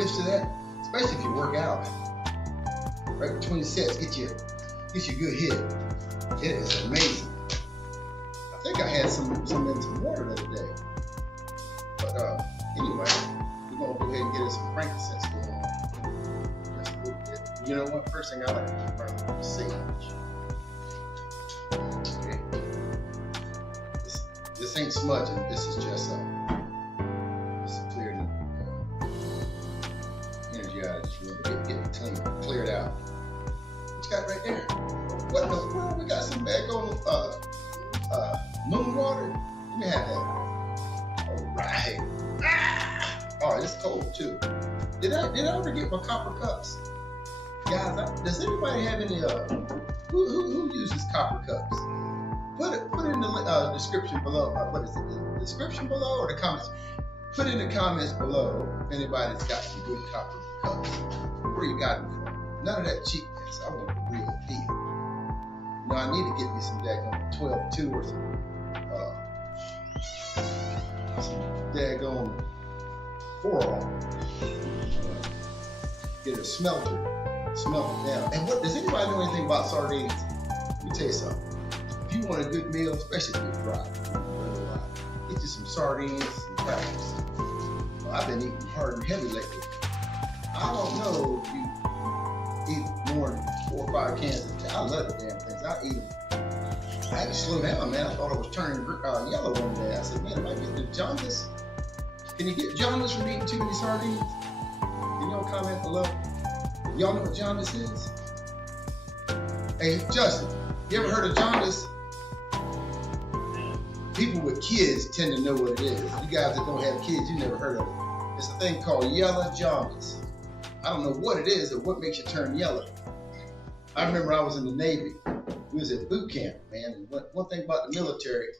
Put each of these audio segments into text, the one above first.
whiffs of that, especially if you work out. Right between sets, get you a good hit. It is amazing. I think I had some in some water the other day. But anyway, we're gonna go ahead and get us some frankincense going on. Just a little bit. You know what? First thing I like to burn is sage. Okay. This ain't smudging. This is just cleared energy out of this room. Get it clean, cleared out. What you got right there? What in the world? We got some back on moon water. Let me have that. All right. Oh, it's cold too. Did I ever get my copper cups? Guys, does anybody have any who uses copper cups? Put it in the description below. What is it? The description below or the comments? Put in the comments below if anybody's got some good copper cups. Where you got them from? None of that cheapness. I want the real deal. No, I need to get me some daggone 12-2 or some daggone 4-all. Get a smelter. Smelt it down. And what does anybody know anything about sardines? Let me tell you something. If you want a good meal, especially if you're dry, get you some sardines and crackers. Well, I've been eating hard and heavy lately. I don't know if you eat more than 4 or 5 cans of I love the damn things. I eat them. I had to slow down, man. I thought I was turning yellow one day. I said, man, am I getting the jaundice? Can you get jaundice from eating too many sardines? Can y'all comment below? Y'all know what jaundice is? Hey, Justin, you ever heard of jaundice? People with kids tend to know what it is. You guys that don't have kids, you never heard of it. It's a thing called yellow jaundice. I don't know what it is or what makes you turn yellow. I remember I was in the Navy. We was at boot camp, man. And one thing about the military,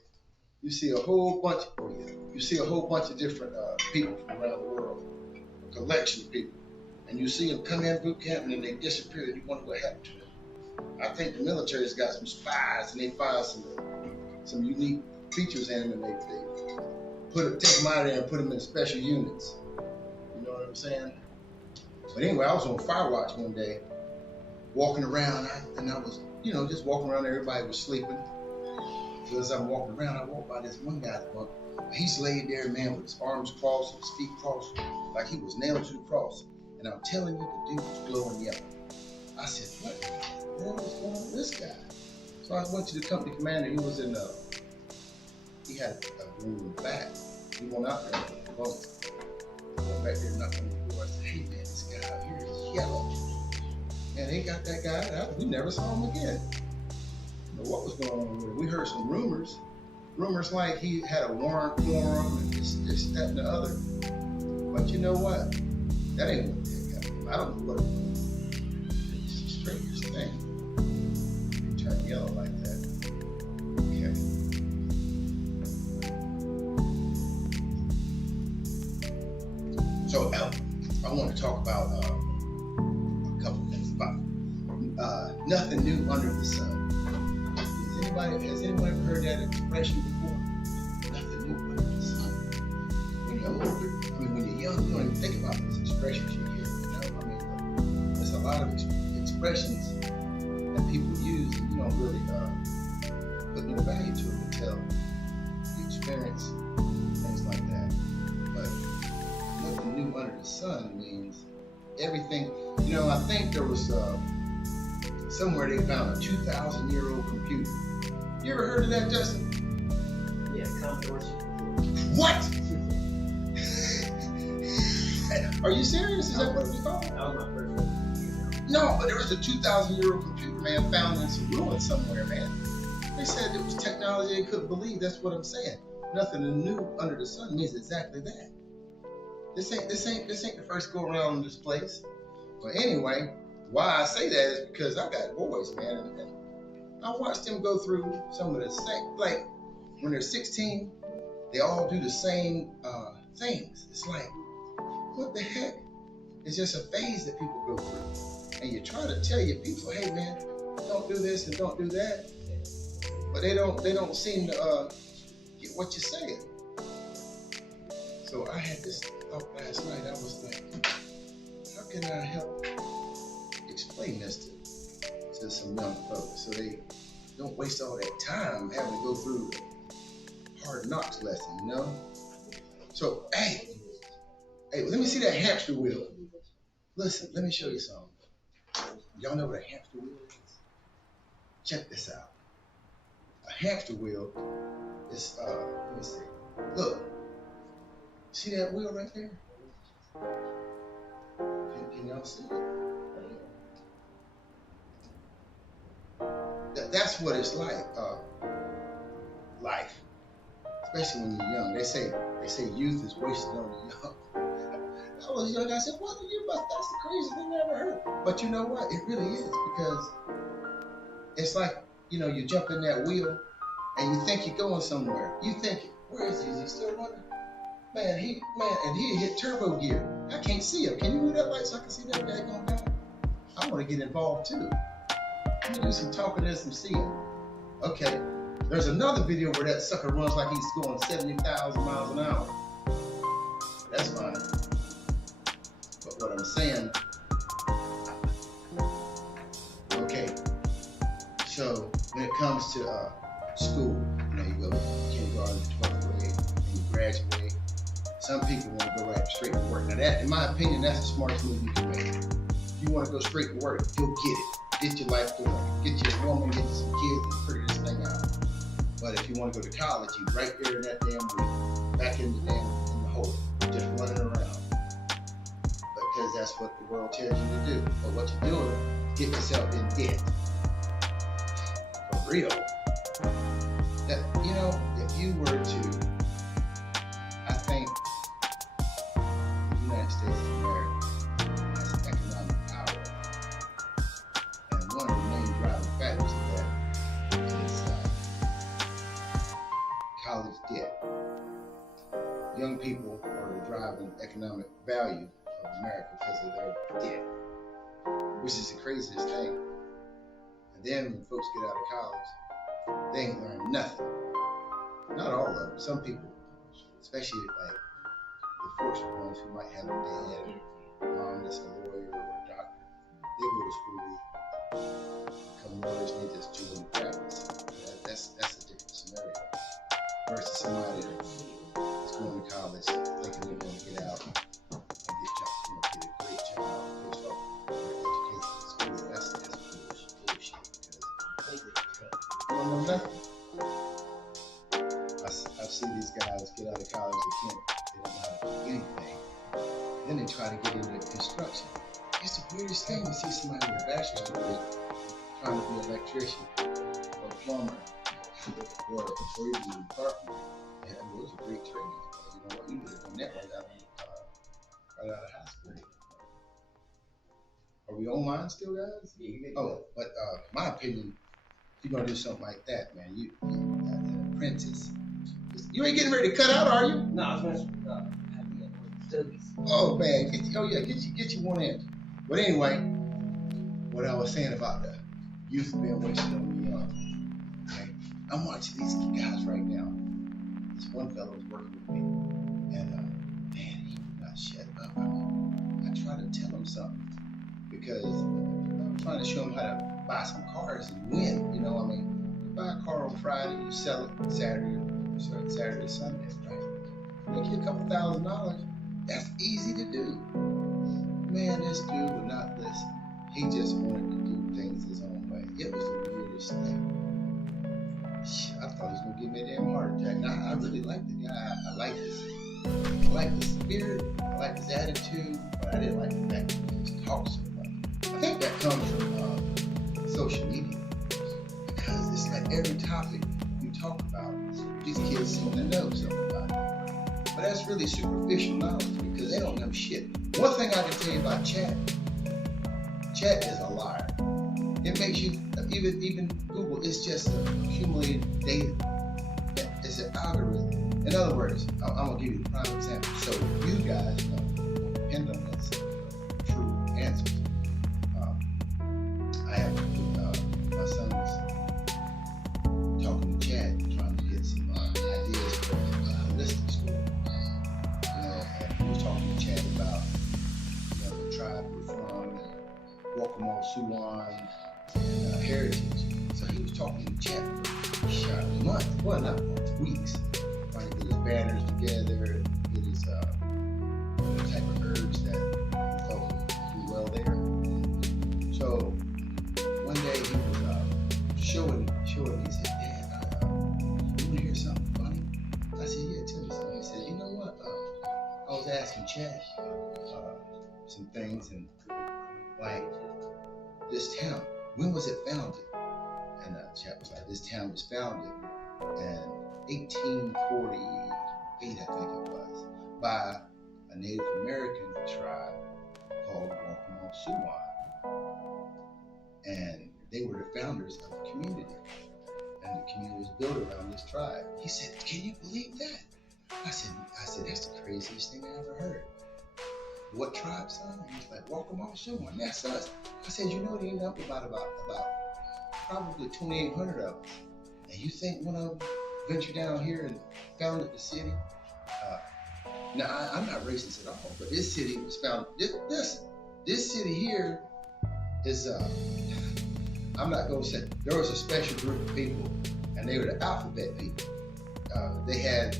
you see a whole bunch of different people from around the world, a collection of people. And you see them come in boot camp and then they disappear and you wonder what happened to them. I think the military's got some spies and they find some unique features in them and they take them out of there and put them in special units. You know what I'm saying? But anyway, I was on fire watch one day, walking around, and I was, just walking around. Everybody was sleeping. So as I'm walking around, I walked by this one guy's bunk. He's laid there, man, with his arms crossed, his feet crossed, like he was nailed to the cross. And I'm telling you, the dude was glowing yellow. I said, what the hell is going on with this guy? So I went to the company commander. He was in he had a room in the back. He went out there and went back there and knocked on the door. I said, hey man, this guy out here is yellow. And they got that guy out. We never saw him again. I don't know what was going on with him. We heard some rumors. Rumors like he had a warrant for him and this, that, and the other. But you know what? That ain't what that guy. I don't know what it was. It's the strangest thing. You turn yellow like that. Okay. So I want to talk about a couple things about nothing new under the sun. Has anyone ever heard that expression before? Nothing new under the sun. When you're older, when you're young, you don't even think about those expressions you hear. There's a lot of expressions that people use, and you don't really put no value to it until you experience things like that. But nothing new under the sun means everything. I think there was somewhere they found a 2,000-year-old computer. You ever heard of that, Justin? Yeah, Commodore. What? Are you serious? Is that what it was called? That was my first one. No, but there was a 2,000-year-old computer, man, found in some ruins somewhere, man. They said it was technology they couldn't believe. That's what I'm saying. Nothing new under the sun means exactly that. This ain't the first go around in this place. But anyway, why I say that is because I got boys, man, and I watched them go through some of the same, like when they're 16, they all do the same things. It's like, what the heck? It's just a phase that people go through. And you try to tell your people, hey man, don't do this and don't do that. But they don't seem to get what you're saying. So I had this thought last night. I was like, can I help explain this to some young folks so they don't waste all that time having to go through the hard knocks lesson, you know? So, hey, let me see that hamster wheel. Listen, let me show you something. Y'all know what a hamster wheel is? Check this out. A hamster wheel is, let me see. Look, see that wheel right there? Can y'all see it? That's what it's like, life, especially when you're young. They say youth is wasted on the young. I was young. I said, "What are you about? That's the craziest thing I ever heard." But you know what? It really is, because it's like, you jump in that wheel and you think you're going somewhere. You think, where is he? Is he still running? Man, and he hit turbo gear. I can't see him. Can you move that light so I can see that daggone guy? I want to get involved too. I'm gonna do some talking and some seeing. Okay, there's another video where that sucker runs like he's going 70,000 miles an hour. That's fine. But what I'm saying, okay, so when it comes to school, you go kindergarten to 12th grade, and you graduate. Some people want to go right straight to work. Now that, in my opinion, that's the smartest move you can make. If you want to go straight to work, go get it. Get your life going. Get you a woman, get you some kids, and figure this thing out. But if you want to go to college, you right there in that damn wheel, back in the hole, just running around. Because that's what the world tells you to do. But what you're doing, get yourself in debt. For real. That, if you were to, I think the United States of America has economic power. And one of the main driving factors of that is college debt. Young people are the driving economic value of America because of their debt, which is the craziest thing. And then when folks get out of college, they ain't learned nothing. Not all of them. Some people, especially like the fortunate ones who might have a dad, mom that's a lawyer or a doctor, they go to school, become lawyers, and they just do in practice. That's a different scenario. Versus somebody that's going to college thinking they're going to get out and get a great job, get education in school. That's bullshit. Because you don't know nothing. I see these guys get out of college, they don't know how to do anything. Then they try to get into construction. It's the weirdest thing to see somebody with a bachelor's degree trying to be an electrician or a plumber or even a carpenter. And those are great trades. You know what? You need to do that right out of high school. Are we online still, guys? Oh, but my opinion, if you're gonna do something like that, man, you an apprentice. You ain't getting ready to cut out, are you? No, I was going to studies. Oh man, get you one in. But anyway, what I was saying about the youth being wasted on the young. Okay, I'm watching these guys right now. This one fellow was working with me, and man, he would not shut up. I try to tell him something because I'm trying to show him how to buy some cars and win. You buy a car on Friday, you sell it Saturday or Sunday, right? Make you a couple $1,000. That's easy to do. Man, this dude would not listen. He just wanted to do things his own way. It was the weirdest thing. I thought he was gonna give me a damn heart attack. Now, I really like the guy. I like the spirit. I like his attitude, but I didn't like the fact that he just talked so much. I think that comes from social media, because it's like every topic you talk about, these kids seem to know something about it. But that's really superficial knowledge, because they don't know shit. One thing I can tell you about chat is a liar. It makes you, even Google, it's just accumulated data. It's an algorithm. In other words, I'm gonna give you a prime example. So you guys depend on this true answers. I have my son's talking to Chad, trying to get some ideas for a holistic school. And he was talking to Chad about the tribe Walkable Suwan heritage. So he was talking to Chet for a month, well not months, weeks, trying to get his banners together, get his the type of herbs that he thought would do well there. So one day he was showing me, he said, Dad, you want to hear something funny? I said, yeah, tell me something. He said, you know what? I was asking Chad some things, and like this town, when was it founded? And Chad was like, this town was founded in 1848, I think it was, by a Native American tribe called Walkable Suwan. And they were the founders of the community. And the community was built around this tribe. He said, can you believe that? I said, that's the craziest thing I ever heard. What tribe, son? He was like, Walkable Suwan, that's us. I said, you know, they ended up about probably 2,800 of us. And you think one of them ventured down here and founded the city? Now, I'm not racist at all, but this city was founded, this city here is, I'm not going to say, there was a special group of people, and they were the alphabet people. They had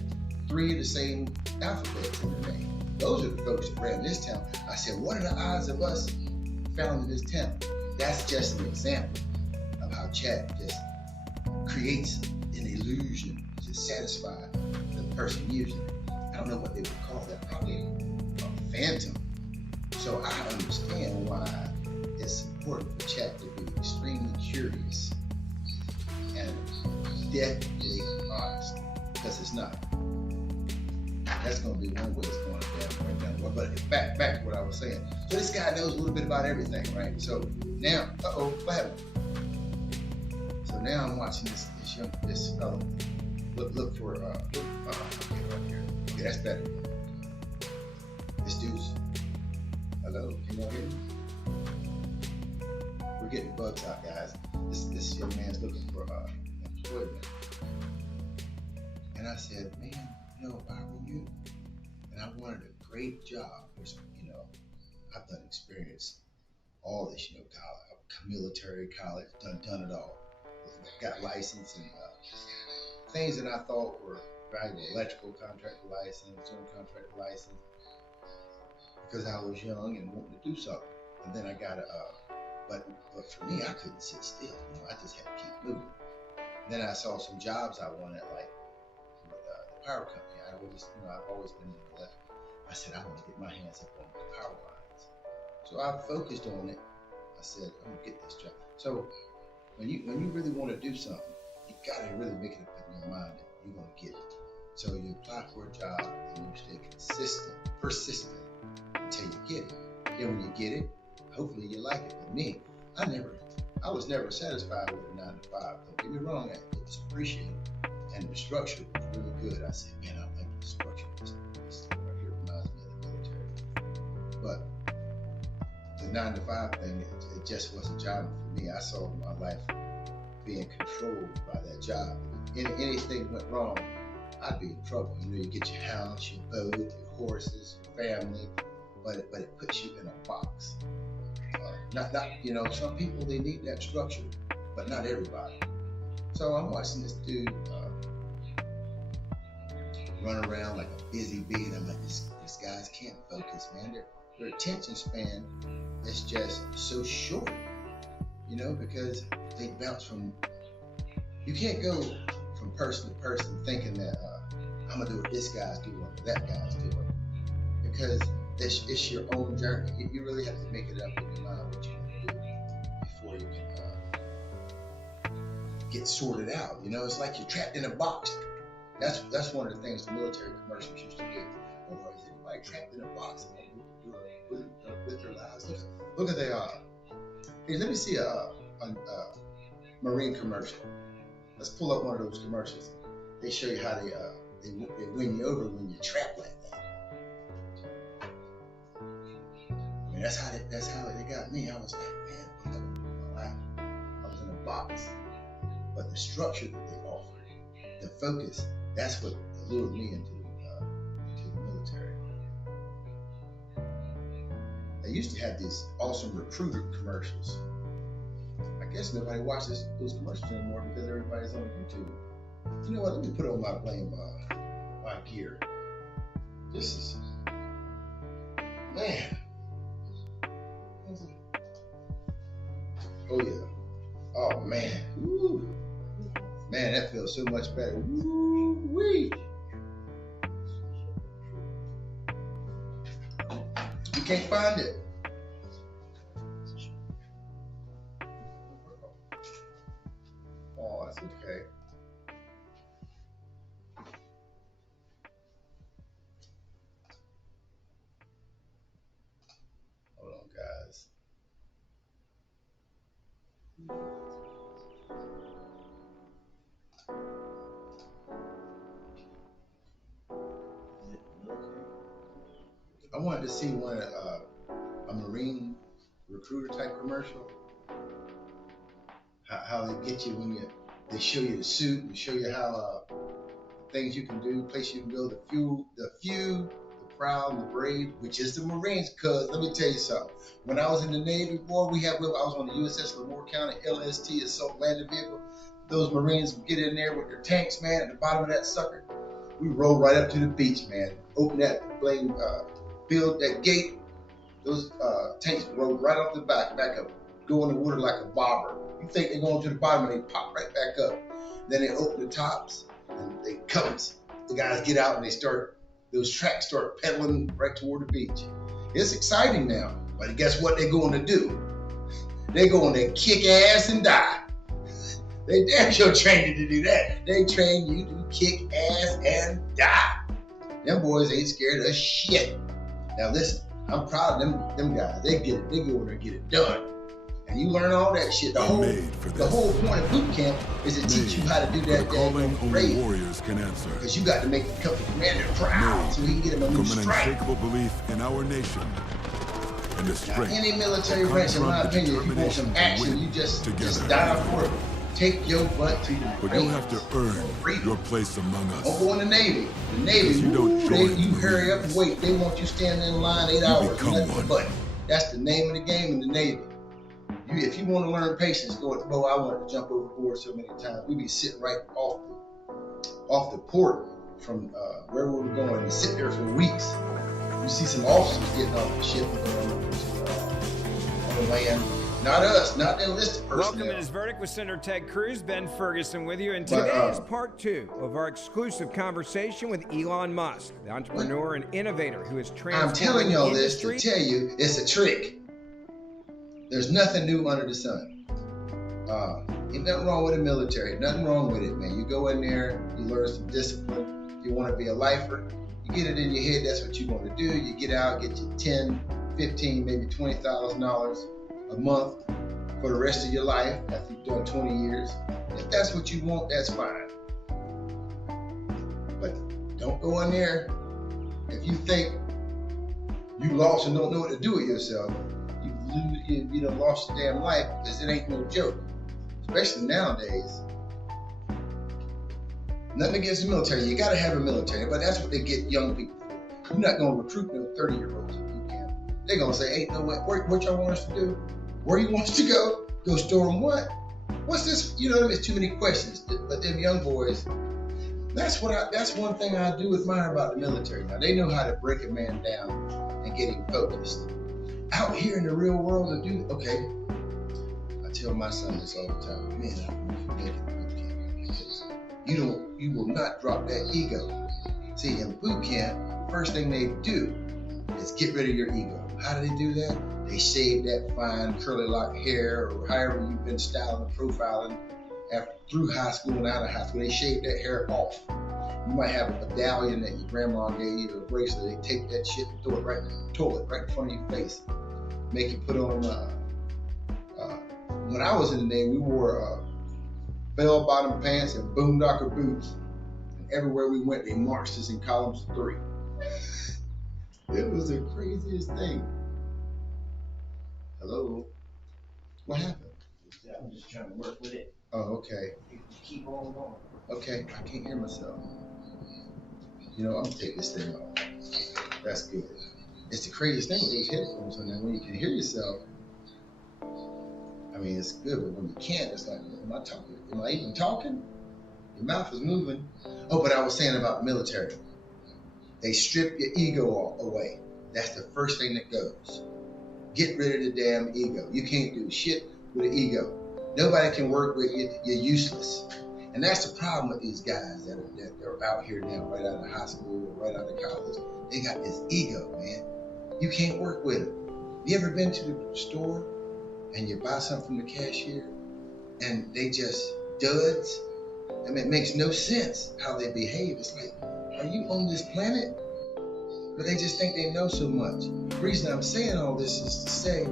3 of the same alphabets in their name. Those are the folks that ran this town. I said, what are the odds of us founding this town? That's just an example of how Chat just creates an illusion to satisfy the person using it. I don't know what they would call that, probably a phantom. So I understand why it's important for Chat to be extremely curious and deathly honest, because it's not. That's going to be one way it's going down. But back to what I was saying. So this guy knows a little bit about everything, right? So now, what happened? So now I'm watching this fellow. Look for okay, right here. Okay, that's better. This dude's. Hello, can you hear me? We're getting bugs out, guys. This young man's looking for employment. And I said, man, you know, if I were you, and I wanted a great job, which, you know, I've done experience all this, you know, military college, done it all. Got licensed and things that I thought were valuable, electrical contractor license, general contractor license, because I was young and wanting to do something. And then I got but for me, I couldn't sit still. You know, I just had to keep moving. And then I saw some jobs I wanted, like the power company. I've always been into electrical. I said, I want to get my hands up on the power lines. So I focused on it. I said, I'm gonna get this job. So when you really want to do something, you gotta really make it up in your mind that you're gonna get it. So you apply for a job and you stay persistent until you get it. Then when you get it, hopefully you like it. But me, I was never satisfied with a 9 to 5. Don't get me wrong, it was appreciated. And the structure was really good. I said, man, I like the structure. This right here reminds me of the military. But the 9 to 5 thing, it just wasn't jiving for me. I saw my life being controlled by that job. If anything went wrong, I'd be in trouble. You know, you get your house, your boat, your horses, your family, but it puts you in a box. Not you know, some people, they need that structure, but not everybody. So I'm watching this dude run around like a busy bee, and I'm like, these guys can't focus, man. Their attention span is just so short, you know, because they bounce from. You can't go from person to person thinking that I'm gonna do what this guy's doing or that guy's doing, because it's your own journey. You really have to make it up in your mind what you want to do before you can get sorted out. You know, it's like you're trapped in a box. That's one of the things the military commercials used to do. Or is everybody trapped in a box with their lives? Look at they are. Hey, let me see a Marine commercial. Let's pull up one of those commercials. They show you how they win you over when you're trapped like that. I mean, that's how they got me. I was like, man, I was in a box. But the structure that they offered, the focus, that's what lured me into the military. They used to have these awesome recruiter commercials. I guess nobody watches those commercials anymore because everybody's on YouTube. You know what? Let me put on my my gear. This is, man. Oh yeah. Oh man. Woo. Man, that feels so much better. Woo wee. You can't find it. Oh, that's okay. Hold on, guys. I wanted to see one a Marine recruiter type commercial. How they get you when they show you the suit and show you how things you can do, place you can go, the few, the proud, and the brave, which is the Marines. Cause let me tell you something. When I was in the Navy, boy, I was on the USS Lemoore County LST assault landing vehicle. Those Marines would get in there with their tanks, man, at the bottom of that sucker. We rolled right up to the beach, man. Open that blame, build that gate. Those tanks rolled right off the back up, go in the water like a bobber. You think they're going to the bottom and they pop right back up. Then they open the tops and they comes. The guys get out and those tracks start pedaling right toward the beach. It's exciting now, but guess what they're going to do? They're going to kick ass and die. They damn sure train you to do that. They train you to kick ass and die. Them boys ain't scared of shit. Now listen, I'm proud of them guys. They get it. They go over there and get it done. And you learn all that shit. The whole point of boot camp is to teach you how to do that. Calling only warriors can answer. Because you got to make the company commander proud, so he can get him a new strike. From an unshakable belief in our nation and the strength. Now, any military branch, in my opinion, if you want some action, you just die for it. Take your butt to the But you'll have to earn your place among us. Don't go in the Navy. The Navy, you hurry up and wait. They want you standing in line 8 hours. But that's the name of the game in the Navy. If you want to learn patience, go at the boat. I wanted to jump overboard so many times. We'd be sitting right off the port from where we were going and sit there for weeks. You see some officers getting off the ship and going over to the land. Not us, not the enlisted personnel. Welcome to this verdict with Senator Ted Cruz, Ben Ferguson with you, and today is part 2 of our exclusive conversation with Elon Musk, the entrepreneur and innovator who is transforming I'm telling y'all this to tell you it's a trick. There's nothing new under the sun. Ain't nothing wrong with the military. Nothing wrong with it, man. You go in there, you learn some discipline. You want to be a lifer. You get it in your head, that's what you want to do. You get out, get you 10, 15, maybe $20,000 a month for the rest of your life after you've done 20 years. If that's what you want, that's fine. But don't go in there. If you think you lost and don't know what to do with yourself, you done lost your damn life, because it ain't no joke. Especially nowadays. Nothing against the military. You gotta have a military, but that's what they get young people for. You're not gonna recruit no 30-year-olds if you can. They're gonna say, ain't no way, what y'all want us to do? Where you want us to go? Go storm what? What's this? You know, there's too many questions. But them young boys, that's one thing I do admire about the military. Now, they know how to break a man down and get him focused. Out here in the real world, I tell my son this all the time, man, I want you to make it in boot camp, because you will not drop that ego. See, in boot camp, first thing they do is get rid of your ego. How do they do that? They shave that fine curly lock hair, or however you've been styling and profiling through high school and out of high school. They shave that hair off. You might have a medallion that your grandma gave you, or a bracelet. They take that shit and throw it right in the toilet, right in front of your face. Make you put on, when I was in the Navy, we wore bell-bottom pants and boondocker boots. And everywhere we went, they marched us in columns of 3. It was the craziest thing. Hello? What happened? I'm just trying to work with it. Oh, okay. Keep on going. Okay, I can't hear myself. You know, I'm gonna take this thing off. That's good. It's the craziest thing with those headphones on there. When you can hear yourself, I mean, it's good, but when you can't, it's like, am I talking? Am I even talking? Your mouth is moving. Oh, but I was saying about the military. They strip your ego away. That's the first thing that goes. Get rid of the damn ego. You can't do shit with an ego. Nobody can work with you. You're useless. And that's the problem with these guys that are out here now, right out of high school or right out of college. They got this ego, man. You can't work with them. You ever been to the store and you buy something from the cashier and they just duds? I mean, it makes no sense how they behave. It's like, are you on this planet? But they just think they know so much. The reason I'm saying all this is to say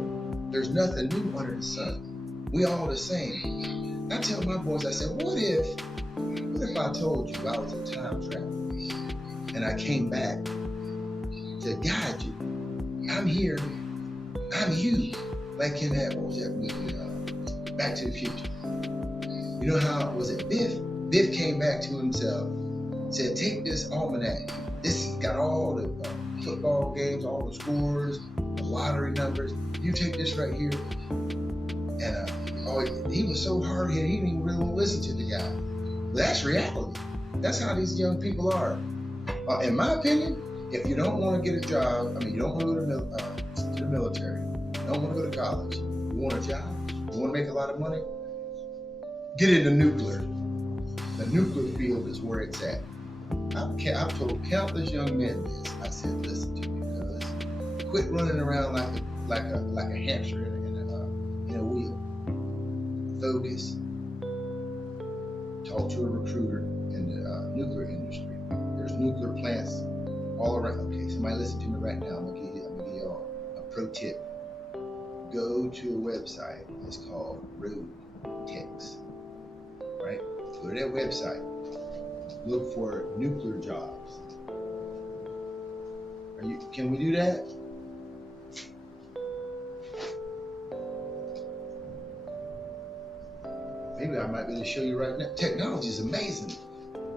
there's nothing new under the sun. We all the same. I tell my boys, I said, what if I told you I was a time traveler and I came back to guide you? I'm here. I'm you. Like in that, what was that movie? Back to the Future. You know how, was it Biff? Biff came back to himself, said, take this almanac. This has got all the football games, all the scores, the lottery numbers. You take this right here. And he was so hard-headed, he didn't even really want to listen to the guy. But that's reality. That's how these young people are. In my opinion, if you don't want to get a job, I mean, you don't want to go to the military, you don't want to go to college, you want a job, you want to make a lot of money, get into nuclear. The nuclear field is where it's at. I've told countless young men this. I said, listen to me, cuz. Quit running around like a hamster in a wheel. Focus. Talk to a recruiter in the nuclear industry. There's nuclear plants all around. Okay, somebody listen to me right now. I'm gonna give you a pro tip. Go to a website. It's called Road Techs. Right? Go to that website. Look for nuclear jobs. Can we do that? Maybe I might be able to show you right now. Technology is amazing.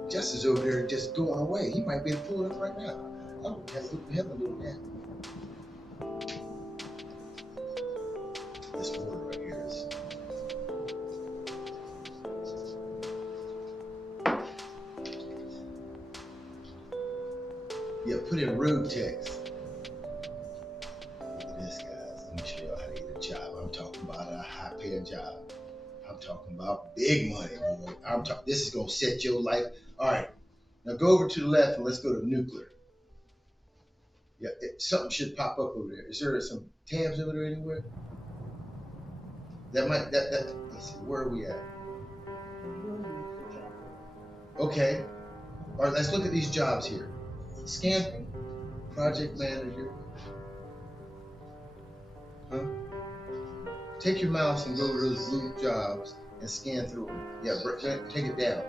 Justice over there just going away. He might be able to pull it up right now. Oh, have a little nap. This board right here is. Yeah, put in road techs. Look at this, guys. Let me show you how to get a job. I'm talking about a high-paying job. I'm talking about big money, boy. This is gonna set your life. All right, now go over to the left and let's go to nuclear. Yeah, something should pop up over there. Is there some tabs over there anywhere? Let's see, where are we at? Okay, all right, let's look at these jobs here. Scan, project manager. Huh? Take your mouse and go to those blue jobs and scan through them. Yeah, take it down.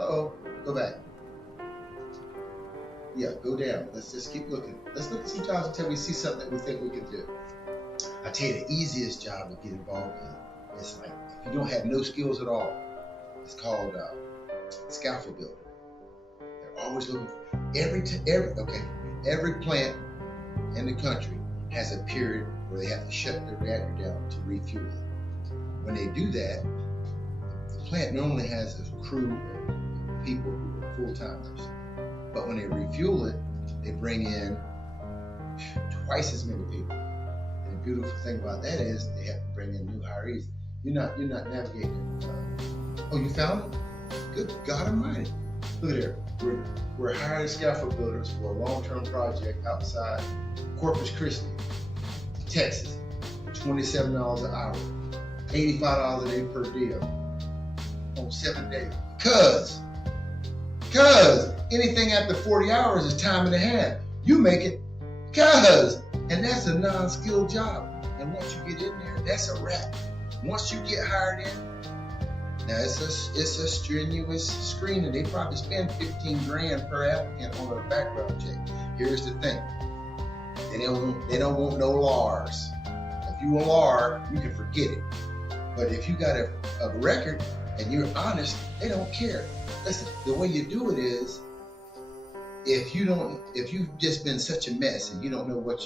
Uh-oh, go back. Yeah, go down. Let's just keep looking. Let's look at some jobs until we see something that we think we can do. I tell you, the easiest job to get involved in is like, if you don't have no skills at all, it's called scaffold builder. They're always looking for every plant in the country has a period where they have to shut their reactor down to refuel it. When they do that, the plant normally has a crew of people who are full-timers. But when they refuel it, they bring in twice as many people. And the beautiful thing about that is they have to bring in new hirees. You're not navigating. Oh, you found it? Good God Almighty! Look at there. We're hiring scaffold builders for a long-term project outside Corpus Christi, Texas. $27 an hour, $85 a day per deal on 7 days. Cause anything after 40 hours is time and a half. You make it, and that's a non-skilled job. And once you get in there, that's a wrap. Once you get hired in, now it's a strenuous screening. They probably spend $15,000 per applicant on a background check. Here's the thing: they don't want no LARs. If you a LAR, you can forget it. But if you got a record and you're honest, they don't care. Listen, the way you do it is if you've just been such a mess and you don't know what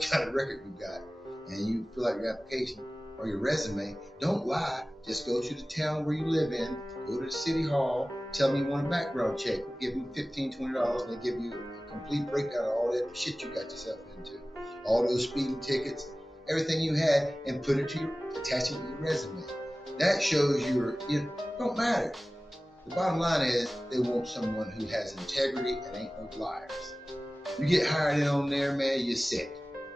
kind of record you got, and you fill out your application or your resume, don't lie. Just go to the town where you live in, go to the city hall, tell me you want a background check, give them $15, $20, and they give you a complete breakdown of all that shit you got yourself into, all those speeding tickets, everything you had, and put it to attach it to your resume. That shows don't matter. The bottom line is they want someone who has integrity and ain't no liars. You get hired in on there, man, you're set.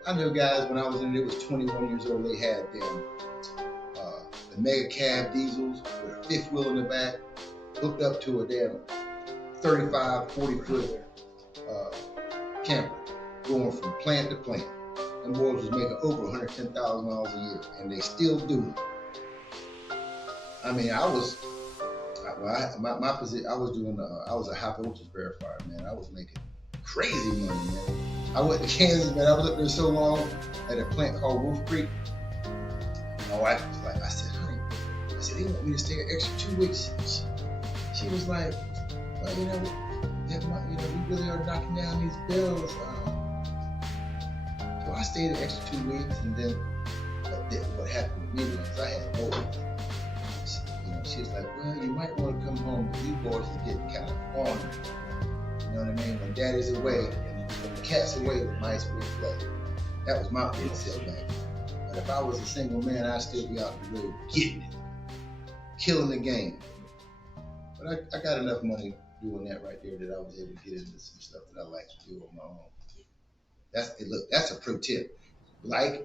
I know guys when I was in there, was 21 years old, they had them the mega cab diesels with a fifth wheel in the back, hooked up to a damn 35, 40-foot camper, going from plant to plant. Them boys was making over $110,000 a year, and they still do it. I mean, I was my position. I was a high voltage verifier, man. I was making crazy money, man. I went to Kansas, man. I was up there so long at a plant called Wolf Creek. My wife was like, I said, honey, they want me to stay an extra 2 weeks. She was like, well, we really are knocking down these bills. So I stayed an extra 2 weeks, and then what happened with me was I had more. She was like, well, you might want to come home. You boys are getting kind of ornery. You know what I mean? When daddy's away and when the cat's away, the mice will play. That was my big setback. But if I was a single man, I'd still be out the road getting it, killing the game. But I got enough money doing that right there that I was able to get into some stuff that I like to do on my own. That's a pro tip. Like,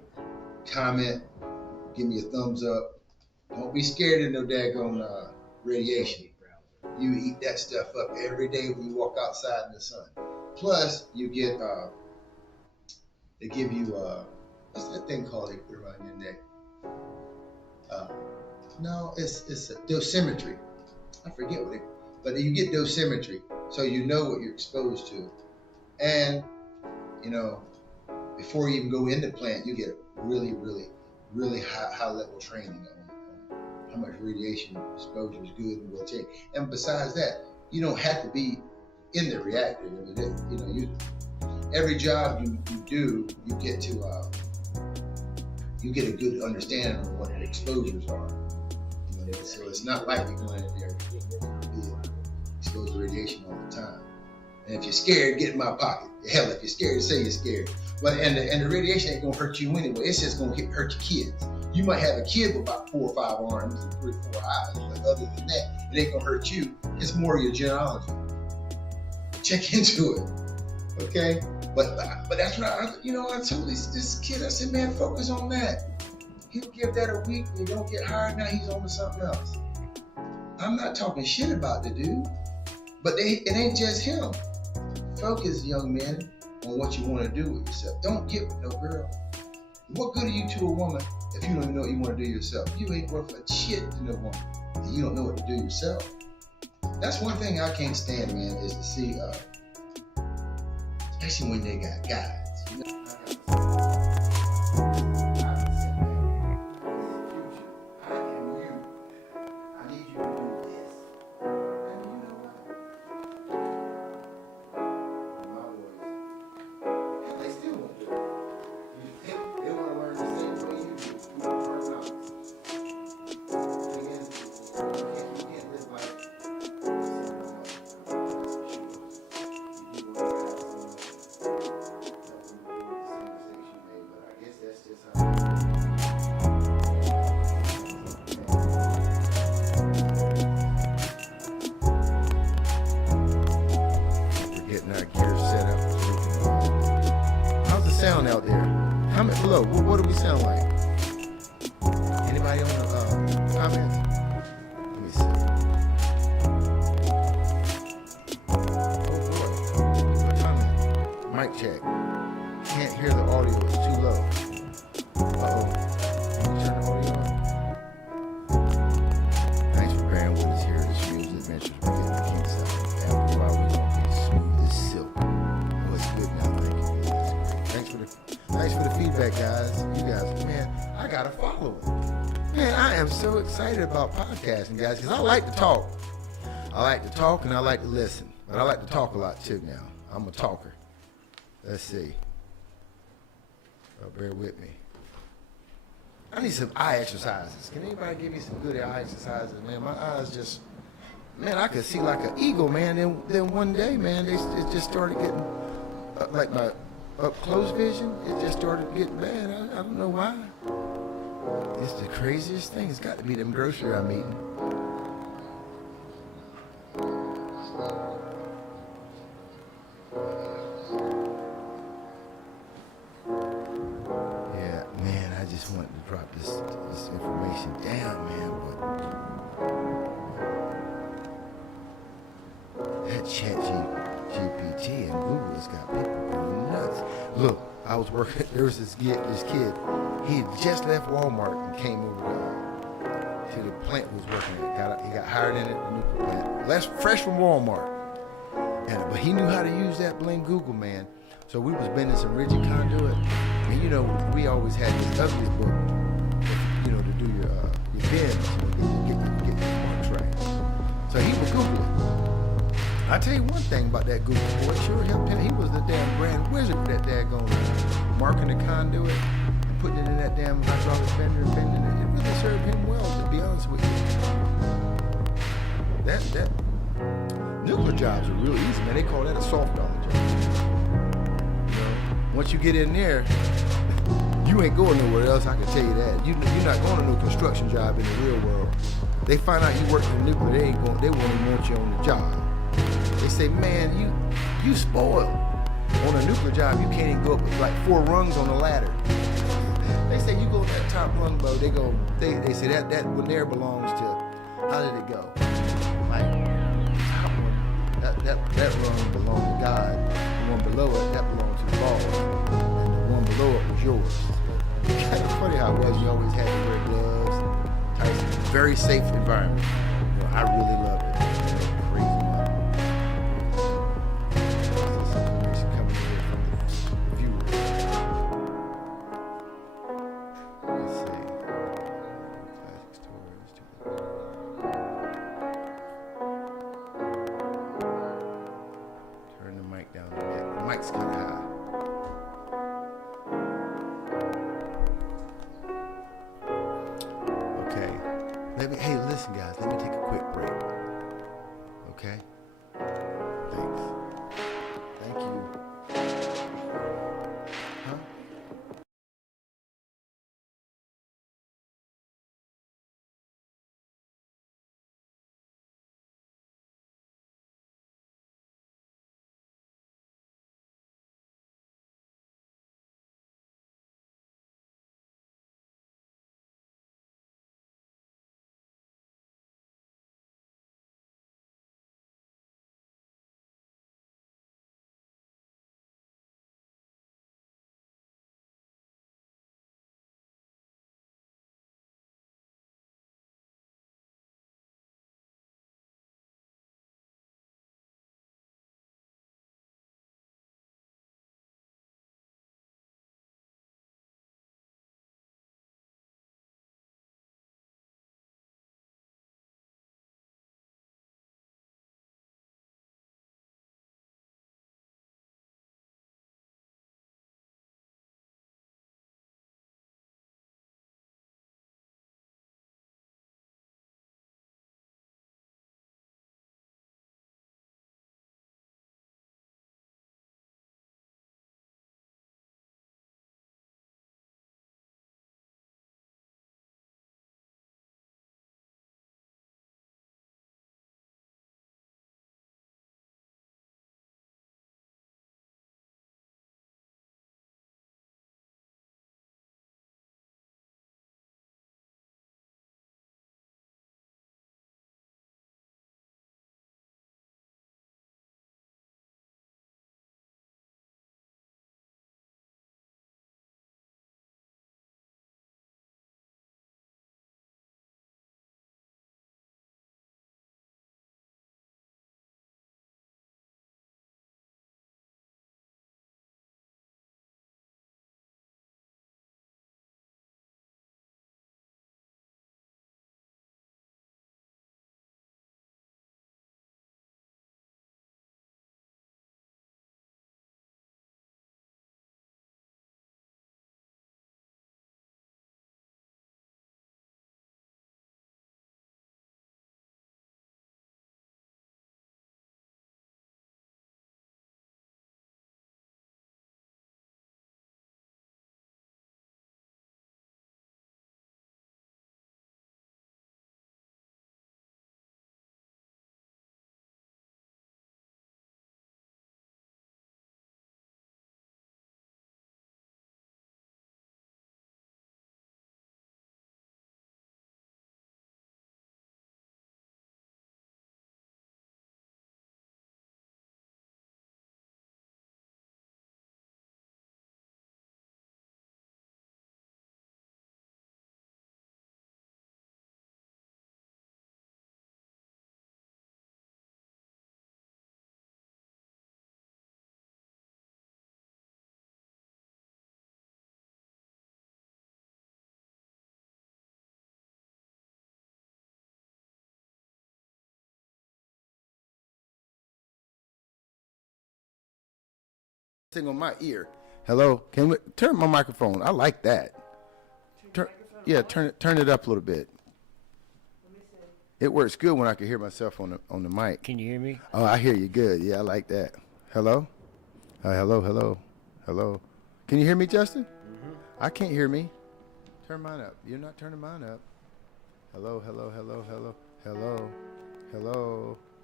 comment, give me a thumbs up. Don't be scared of no daggone radiation. You eat that stuff up every day when you walk outside in the sun. Plus, you get, they give you, what's that thing called they put around your neck? No, it's a dosimetry. I forget but you get dosimetry, so you know what you're exposed to. And, before you even go into plant, you get really, really, really high level training on how much radiation exposure is good and will take. And besides that, you don't have to be in the reactor. Every job you do, you get a good understanding of what the exposures are. So it's not like you're going in there being exposed to radiation all the time. And if you're scared, get in my pocket. Hell, if you're scared, say you're scared. But and the radiation ain't gonna hurt you anyway. It's just gonna hurt your kids. You might have a kid with about 4 or 5 arms and 3 or 4 eyes, but other than that, it ain't gonna hurt you. It's more your genealogy. Check into it, okay? But that's what I told this kid. I said, man, focus on that. He'll give that a week, and he don't get hired. Now he's on to something else. I'm not talking shit about the dude, but it ain't just him. Focus, young men, on what you want to do with yourself. Don't get with no girl. What good are you to a woman if you don't even know what you want to do yourself? You ain't worth a shit to no woman, and you don't know what to do yourself. That's one thing I can't stand, man, is to see, especially when they got guys. Sound out there. Comment below. What do we sound like? Anybody on the comments? Let me see. Oh boy. Comment. Mic check. Can't hear the audio. It's too low. Uh-oh. Can you turn the audio on? Thanks for bearing with us here at the Shmules Adventures. We're getting the kinks out. After a while, we're going to be smooth as silk. Oh, it's good now. Thank you. Thanks for the feedback, guys. You guys, man, I got a following. Man, I am so excited about podcasting, guys, because I like to talk. I like to talk and I like to listen. But I like to talk a lot, too, now. I'm a talker. Let's see. Bear with me. I need some eye exercises. Can anybody give me some good eye exercises, man? My eyes just, man, I could see like an eagle, man. Then one day, man, it just started getting, like my up close vision, it just started getting bad. I don't know why. It's the craziest thing. It's got to be them grocery I'm eating. Yeah, man, I just wanted to drop this information down, man, but that GPT and Google has got people going nuts. Look, I was working, there was this kid, he had just left Walmart and came over to the plant he was working at. He got hired in at the nuclear plant, fresh from Walmart. But he knew how to use that bling Google, man. So we was bending some rigid conduit. And you know, we always had this ugly book, you know, to do your bends, you know, get the marks right. So he would Google it. I tell you one thing about that Google boy, it sure helped him. He was the damn grand wizard with that daggone marking the conduit and putting it in that damn hydraulic bender and bending it. It really served him well, to be honest with you. That nuclear jobs are real easy, man. They call that a soft dollar job. You know, once you get in there, you ain't going nowhere else, I can tell you that. You're not going to no construction job in the real world. They find out you work in nuclear, they won't even want you on the job. They say, man, you spoiled. On a nuclear job, you can't even go up like 4 rungs on the ladder. They say you go to that top rung, bro. They say that one there belongs to, how did it go? Like, top one, that rung belonged to God. The one below it, that belonged to the Lord. And the one below it was yours. It's kind of funny how it was. You always had to wear gloves. Very safe environment. You know, I really loved it. Crazy. Mike's kind of high. Okay. Hey, listen, guys. Let me take a quick break. Okay? Thanks. Thank you. Thing on my ear. Hello, can we turn my microphone? I like that. Turn it up a little bit. It works good when I can hear myself on the mic. Can you hear me? Oh, I hear you good. Yeah, I like that. Hello? Hello. Can you hear me, Justin? Mm-hmm. I can't hear me. Turn mine up. You're not turning mine up. Hello.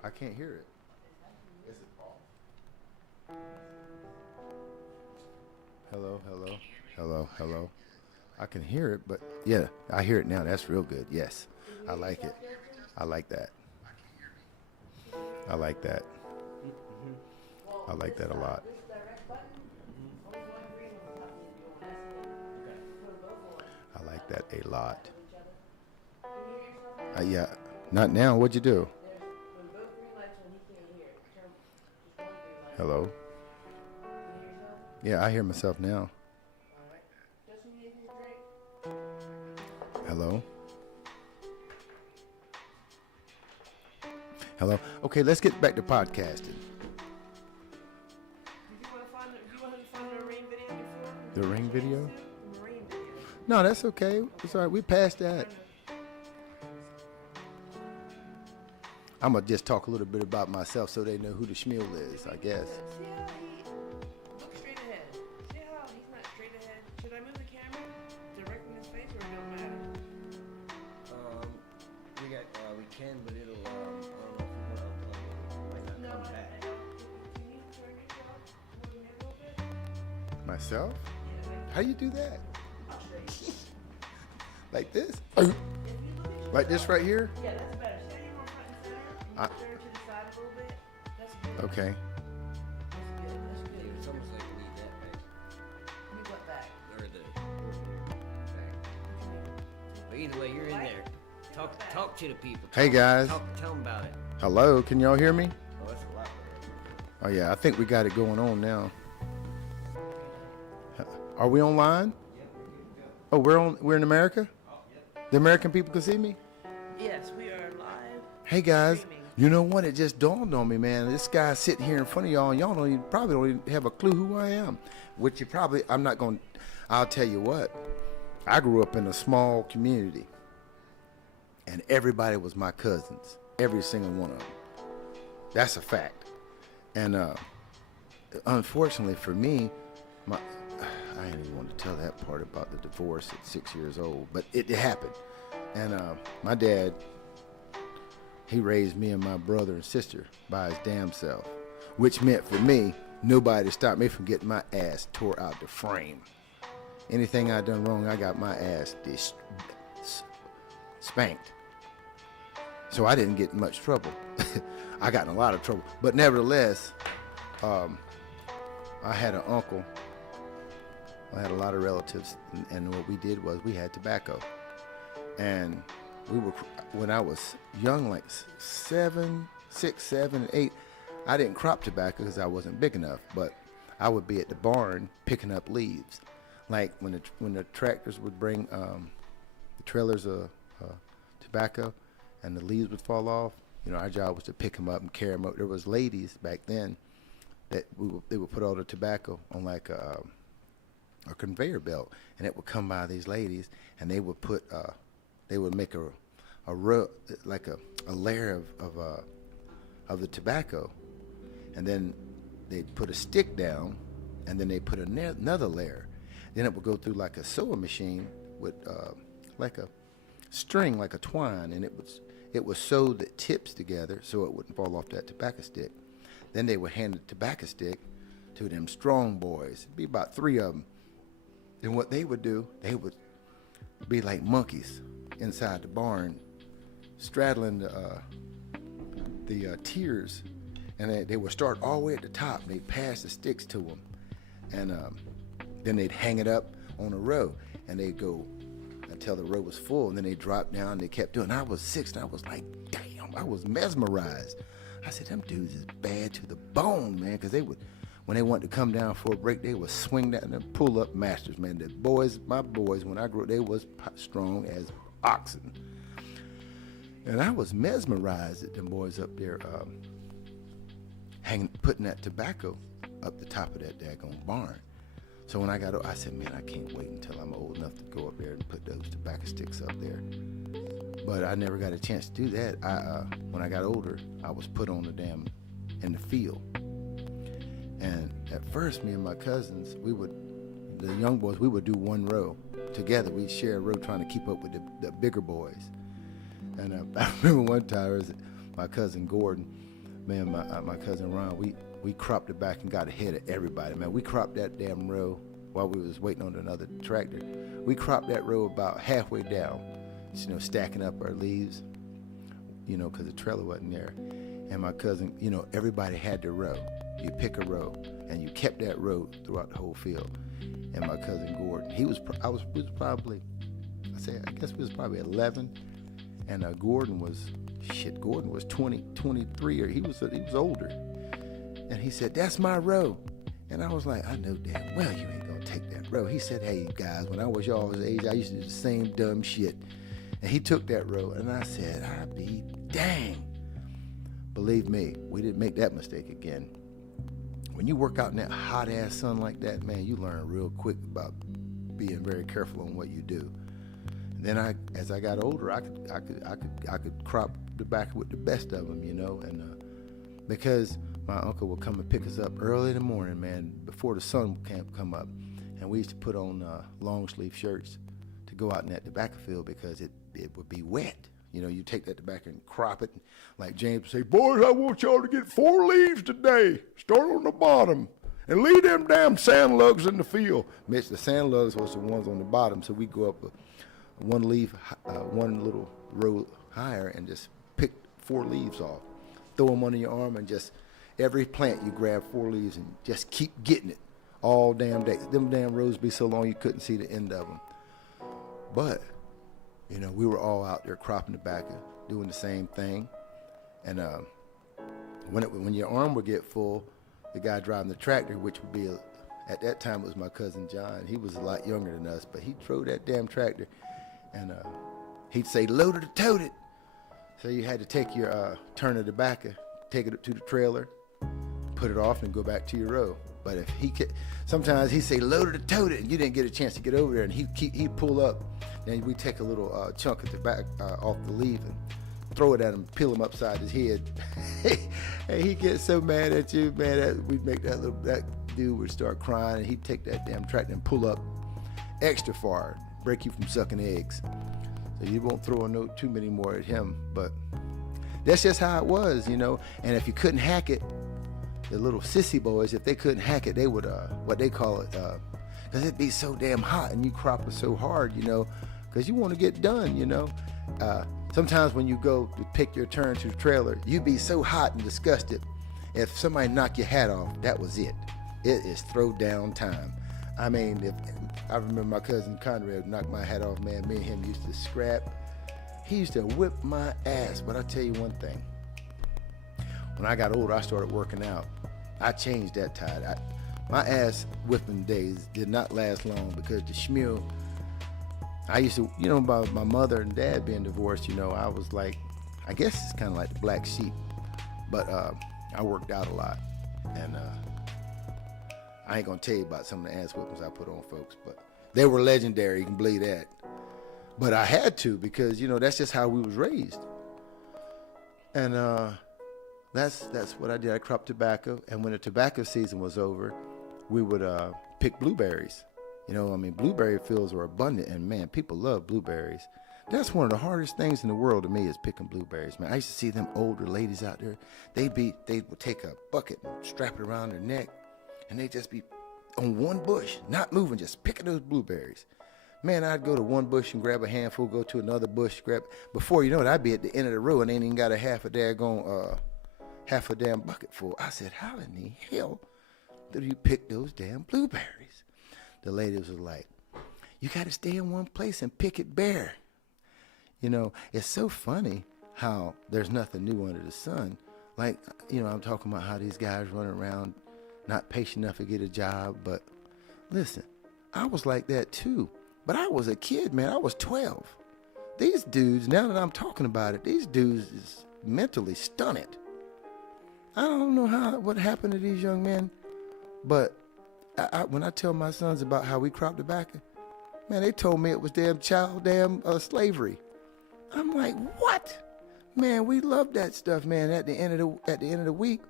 I can't hear it. Is it off? Hello. I can hear it, but yeah, I hear it now. That's real good. Yes, I like it. I like that. I like that. I like that a lot. I like that a lot. Yeah, not now. What'd you do? Hello? Yeah, I hear myself now. Hello? Okay, let's get back to podcasting. Did you want to find the Marine video before? The ring video? The Marine video. No, that's okay. It's all right. We passed that. I'm going to just talk a little bit about myself so they know who the Shmule is, I guess. See how he looks straight ahead. See how he's not straight ahead. Should I move the camera directly in his face or it don't matter? We can, but it'll, I don't know if you want to upload it. It might not come back. I don't. Can you turn yourself more than a little bit? Myself? Yeah, like, How do you do that? I'll show you. Like this? If you look at Like this right here? yeah, that's better. Stand your more front and center. And you turn to the side a little bit. That's good. Okay. That's good. It's almost like we need that back. We went back. Or the back. But either way, you're in there. Talk to the people. Hey, guys. Tell them about it. Hello, can y'all hear me? Oh, that's a lot better. Oh yeah, I think we got it going on now. Are we online? Oh, we're in America? The American people can see me? Yes, we are live. Hey guys, Streaming. you know what? It just dawned on me, man. This guy sitting here in front of y'all, and y'all probably don't even have a clue who I am. Which I'll tell you what. I grew up in a small community, and everybody was my cousins. Every single one of them. That's a fact. And unfortunately for me, I didn't even want to tell that part about the divorce at 6 years old, but it happened. And my dad, he raised me and my brother and sister by his damn self, which meant for me, nobody to stop me from getting my ass tore out the frame. Anything I done wrong, I got my ass spanked. So I didn't get in much trouble. I got in a lot of trouble. But nevertheless, I had an uncle. I had a lot of relatives, and what we did was we had tobacco. And when I was young, like 6, 7, 8, I didn't crop tobacco because I wasn't big enough, but I would be at the barn picking up leaves. Like when the tractors would bring the trailers of tobacco and the leaves would fall off, our job was to pick them up and carry them up. There was ladies back then that they would put all the tobacco on like a conveyor belt, and it would come by these ladies, and they would put they would make a row, like a layer of the tobacco, and then they'd put a stick down, and then they put another layer. Then it would go through like a sewing machine with like a string, like a twine, and it was sew the tips together so it wouldn't fall off that tobacco stick. Then they would hand the tobacco stick to them strong boys. It'd be about 3 of them. And what they would do, they would be like monkeys inside the barn, straddling the tiers, and they would start all the way at the top. And they'd pass the sticks to them, and then they'd hang it up on a row, and they'd go until the row was full, and then they dropped down. And they kept doing. I was 6, and I was like, damn, I was mesmerized. I said, them dudes is bad to the bone, man, because they would. When they wanted to come down for a break, they would swing down and pull up masters, man. The boys, my boys, when I grew up, they was strong as oxen. And I was mesmerized at them boys up there putting that tobacco up the top of that daggone barn. So when I got, I said, man, I can't wait until I'm old enough to go up there and put those tobacco sticks up there. But I never got a chance to do that. When I got older, I was put on in the field. And at first, me and my cousins, the young boys, we would do one row together. We'd share a row trying to keep up with the bigger boys. And I remember one time, it was my cousin Gordon, me and my cousin Ron, we cropped it back and got ahead of everybody, man. We cropped that damn row while we was waiting on another tractor. We cropped that row about halfway down, stacking up our leaves, because the trailer wasn't there. And my cousin, everybody had their row. You pick a row, and you kept that row throughout the whole field. And my cousin Gordon, we was probably 11, and Gordon was 20, 23, or he was older. And he said, "That's my row." And I was like, I know damn well you ain't gonna take that row. He said, "Hey, guys, when I was y'all's age, I used to do the same dumb shit." And he took that row, and I said, "I be dang." Believe me, we didn't make that mistake again. When you work out in that hot ass sun like that, man, you learn real quick about being very careful on what you do. And then as I got older, I could crop tobacco with the best of them, and because my uncle would come and pick us up early in the morning, man, before the sun come up, and we used to put on long sleeve shirts to go out in that tobacco field because it would be wet. You take that tobacco and crop it. Like James would say, "Boys, I want y'all to get 4 leaves today. Start on the bottom and leave them damn sand lugs in the field." Mitch, the sand lugs was the ones on the bottom, so we go up one little row higher and just pick 4 leaves off. Throw them under your arm, and just every plant you grab 4 leaves and just keep getting it all damn day. Them damn rows be so long you couldn't see the end of them. But we were all out there cropping tobacco, doing the same thing. And when your arm would get full, the guy driving the tractor, which would be, at that time, it was my cousin John. He was a lot younger than us, but he drove that damn tractor. And he'd say, "Load it or tote it." So you had to take your turn of tobacco, take it up to the trailer, put it off, and go back to your row. But if sometimes he'd say, "Load it or tote it," and you didn't get a chance to get over there, and he'd pull up. Then we'd take a little chunk of tobacco off the leaf and throw it at him, peel him upside his head. And he'd get so mad at you, man, we'd make that dude would start crying, and he'd take that damn tractor and pull up extra far, break you from sucking eggs. So you won't throw too many more at him, but that's just how it was, And if you couldn't hack it, the little sissy boys, if they couldn't hack it, they would, what they call it, because it'd be so damn hot and you crop it so hard, because you want to get done, Sometimes when you go to pick your turn to the trailer, you'd be so hot and disgusted. If somebody knocked your hat off, that was it. It is throw down time. I mean, I remember my cousin Conrad knocked my hat off, man. Me and him used to scrap. He used to whip my ass, but I'll tell you one thing. When I got older, I started working out. I changed that tide. My ass whipping days did not last long because the Shmules, I used to, about my mother and dad being divorced, I was like, I guess it's kind of like the black sheep, but I worked out a lot. And I ain't gonna tell you about some of the ass whippings I put on folks, but they were legendary, you can believe that. But I had to because, that's just how we was raised. And that's what I did. I cropped tobacco, and when the tobacco season was over, we would pick blueberries. Blueberry fields are abundant, and man, people love blueberries. That's one of the hardest things in the world to me is picking blueberries, man. I used to see them older ladies out there. They would take a bucket and strap it around their neck, and they'd just be on one bush, not moving, just picking those blueberries. Man, I'd go to one bush and grab a handful, go to another bush, before you know it, I'd be at the end of the row and ain't even got half a damn bucket full. I said, how in the hell did you pick those damn blueberries? The ladies was like, you got to stay in one place and pick it bare. It's so funny how there's nothing new under the sun. Like, I'm talking about how these guys running around not patient enough to get a job. But listen, I was like that too. But I was a kid, man. I was 12. These dudes, now that I'm talking about it, these dudes is mentally stunted. I don't know what happened to these young men, But when I tell my sons about how we crop tobacco, man, they told me it was damn slavery. I'm like, what? Man, we love that stuff, man. At the end of the week,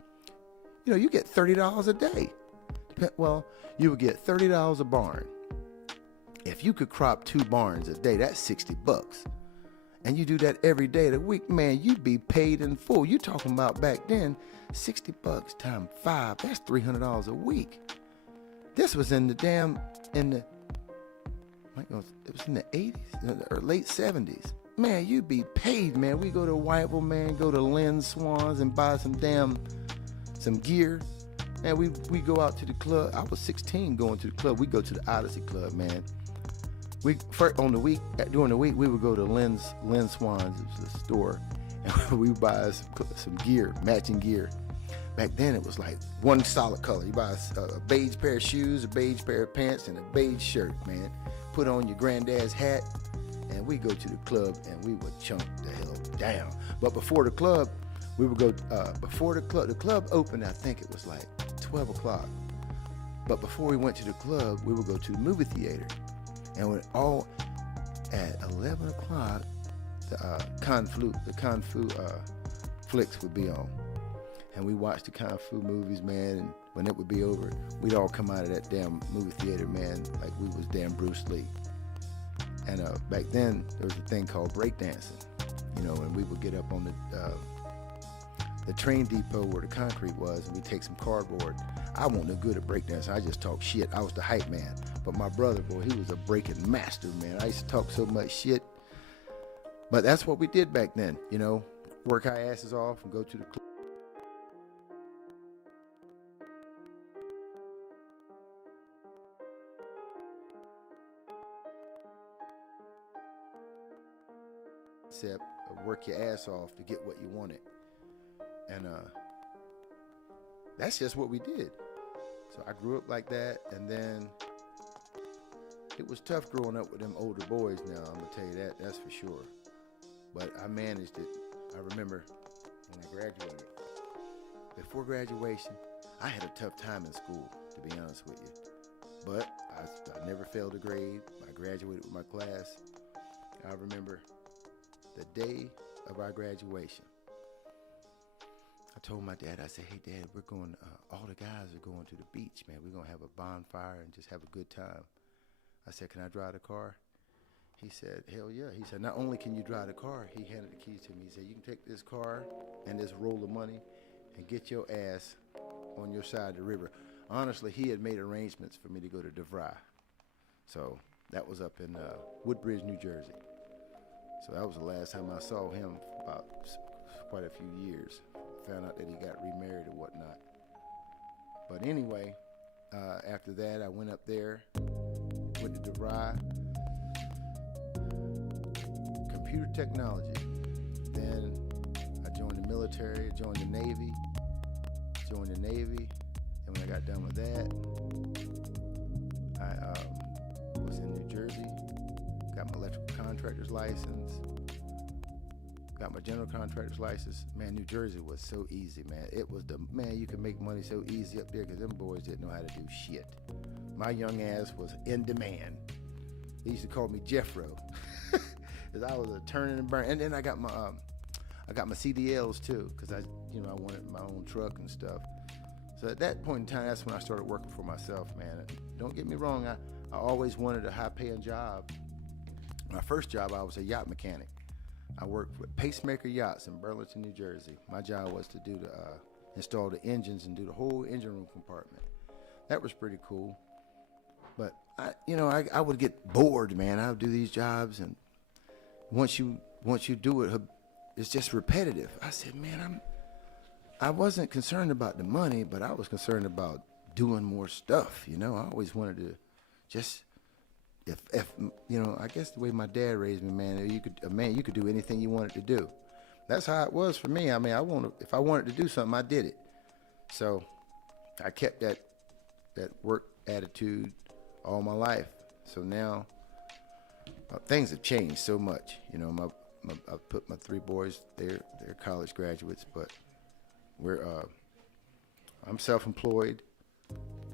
you know, you get $30 a day. Well, you would get $30 a barn. If you could crop 2 barns a day, that's $60. And you do that every day of the week, man, you'd be paid in full. You talking about back then, $60 times 5, that's $300 a week. This was in the it was in the 80s or late 70s. Man, you'd be paid, man. We go to Whiteville, man, go to Lynn Swans and buy some gear. And we go out to the club. I was 16 going to the club. We go to the Odyssey Club, man. During the week, we would go to Lynn Swans, it was a store, and we would buy some gear, matching gear. Back then, it was like one solid color. You buy a beige pair of shoes, a beige pair of pants, and a beige shirt, man. Put on your granddad's hat, and we go to the club, and we would chunk the hell down. But before the club, we would go, the club opened, I think it was like 12 o'clock. But before we went to the club, we would go to the movie theater. And when at 11 o'clock, the Kung Fu flicks would be on. And we watched the Kung Fu movies, man, and when it would be over, we'd all come out of that damn movie theater, man, like we was damn Bruce Lee. And back then, there was a thing called breakdancing, you know, and we would get up on the train depot where the concrete was, and we'd take some cardboard. I wasn't no good at breakdancing. I just talked shit. I was the hype man. But my brother, boy, he was a breaking master, man. I used to talk so much shit. But that's what we did back then, you know, work our asses off and go to the club. Except work your ass off to get what you wanted. And that's just what we did. So I grew up like that, and then it was tough growing up with them older boys now, I'm gonna tell you that's for sure. But I managed it. I remember when I graduated. Before graduation, I had a tough time in school, to be honest with you. But I never failed a grade. I graduated with my class. I remember the day of our graduation. I told my dad, I said, hey, Dad, we're going, all the guys are going to the beach, man. We're going to have a bonfire and just have a good time. I said, can I drive the car? He said, hell yeah. He said, not only can you drive the car, he handed the keys to me. He said, you can take this car and this roll of money and get your ass on your side of the river. Honestly, he had made arrangements for me to go to DeVry. So that was up in Woodbridge, New Jersey. So that was the last time I saw him for about quite a few years. Found out that he got remarried or whatnot. But anyway, after that, I went up there, went to DeVry, computer technology. Then I joined the military, joined the Navy. And when I got done with that, I was in New Jersey, got my electrical contractor's license, got my general contractor's license. Man, New Jersey was so easy, man. It was you could make money so easy up there because them boys didn't know how to do shit. My young ass was in demand. They used to call me Jeffro because I was a turning and burn. And then I got my CDLs too because I wanted my own truck and stuff. So at that point in time, that's when I started working for myself, man. Don't get me wrong, I always wanted a high-paying job. My first job, I was a yacht mechanic. I worked with Pacemaker Yachts in Burlington, New Jersey. My job was to do install the engines and do the whole engine room compartment. That was pretty cool. But I would get bored, man. I would do these jobs, and once you do it, it's just repetitive. I said, man, I wasn't concerned about the money, but I was concerned about doing more stuff. I always wanted to just. If I guess the way my dad raised me, man, you could do anything you wanted to do. That's how it was for me. I mean, if I wanted to do something, I did it. So I kept that work attitude all my life. So now things have changed so much. I put my 3 boys, they're college graduates, but I'm self-employed.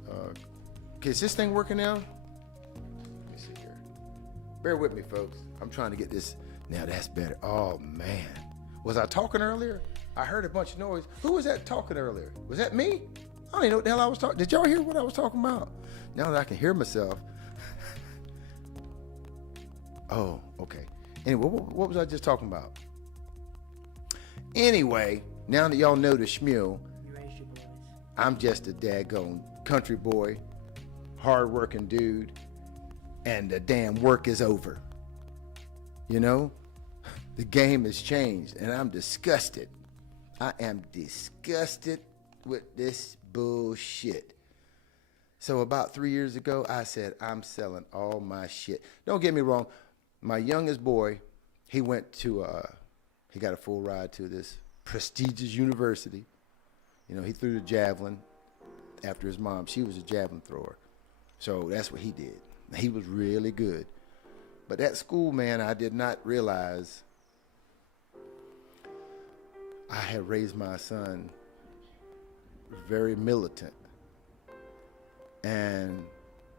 Okay, is this thing working now? Let me see here. Bear with me, folks. I'm trying to get this. Now that's better. Oh, man. Was I talking earlier? I heard a bunch of noise. Who was that talking earlier? Was that me? I don't even know what the hell I was talking. Did y'all hear what I was talking about? Now that I can hear myself. Oh, okay. Anyway, what was I just talking about? Anyway, now that y'all know the Shmule, I'm just a daggone country boy, hard-working dude, and the damn work is over. You know? The game has changed, and I'm disgusted. I am disgusted with this bullshit. So about 3 years ago, I said, I'm selling all my shit. Don't get me wrong. My youngest boy, he went to, he got a full ride to this prestigious university. You know, he threw the javelin after his mom. She was a javelin thrower. So that's what he did. He was really good. But that school, man, I did not realize I had raised my son very militant. And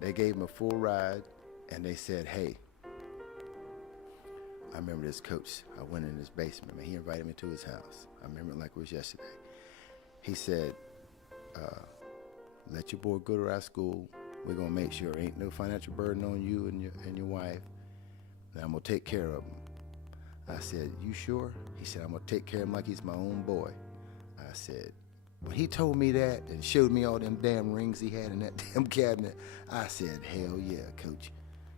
they gave him a full ride, and they said, hey, I remember this coach. I went in his basement, man. He invited me to his house. I remember it like it was yesterday. He said, let your boy go to our school. We're going to make sure there ain't no financial burden on you and your wife. And I'm going to take care of him. I said, you sure? He said, I'm going to take care of him like he's my own boy. I said, when he told me that and showed me all them damn rings he had in that damn cabinet, I said, hell yeah, Coach.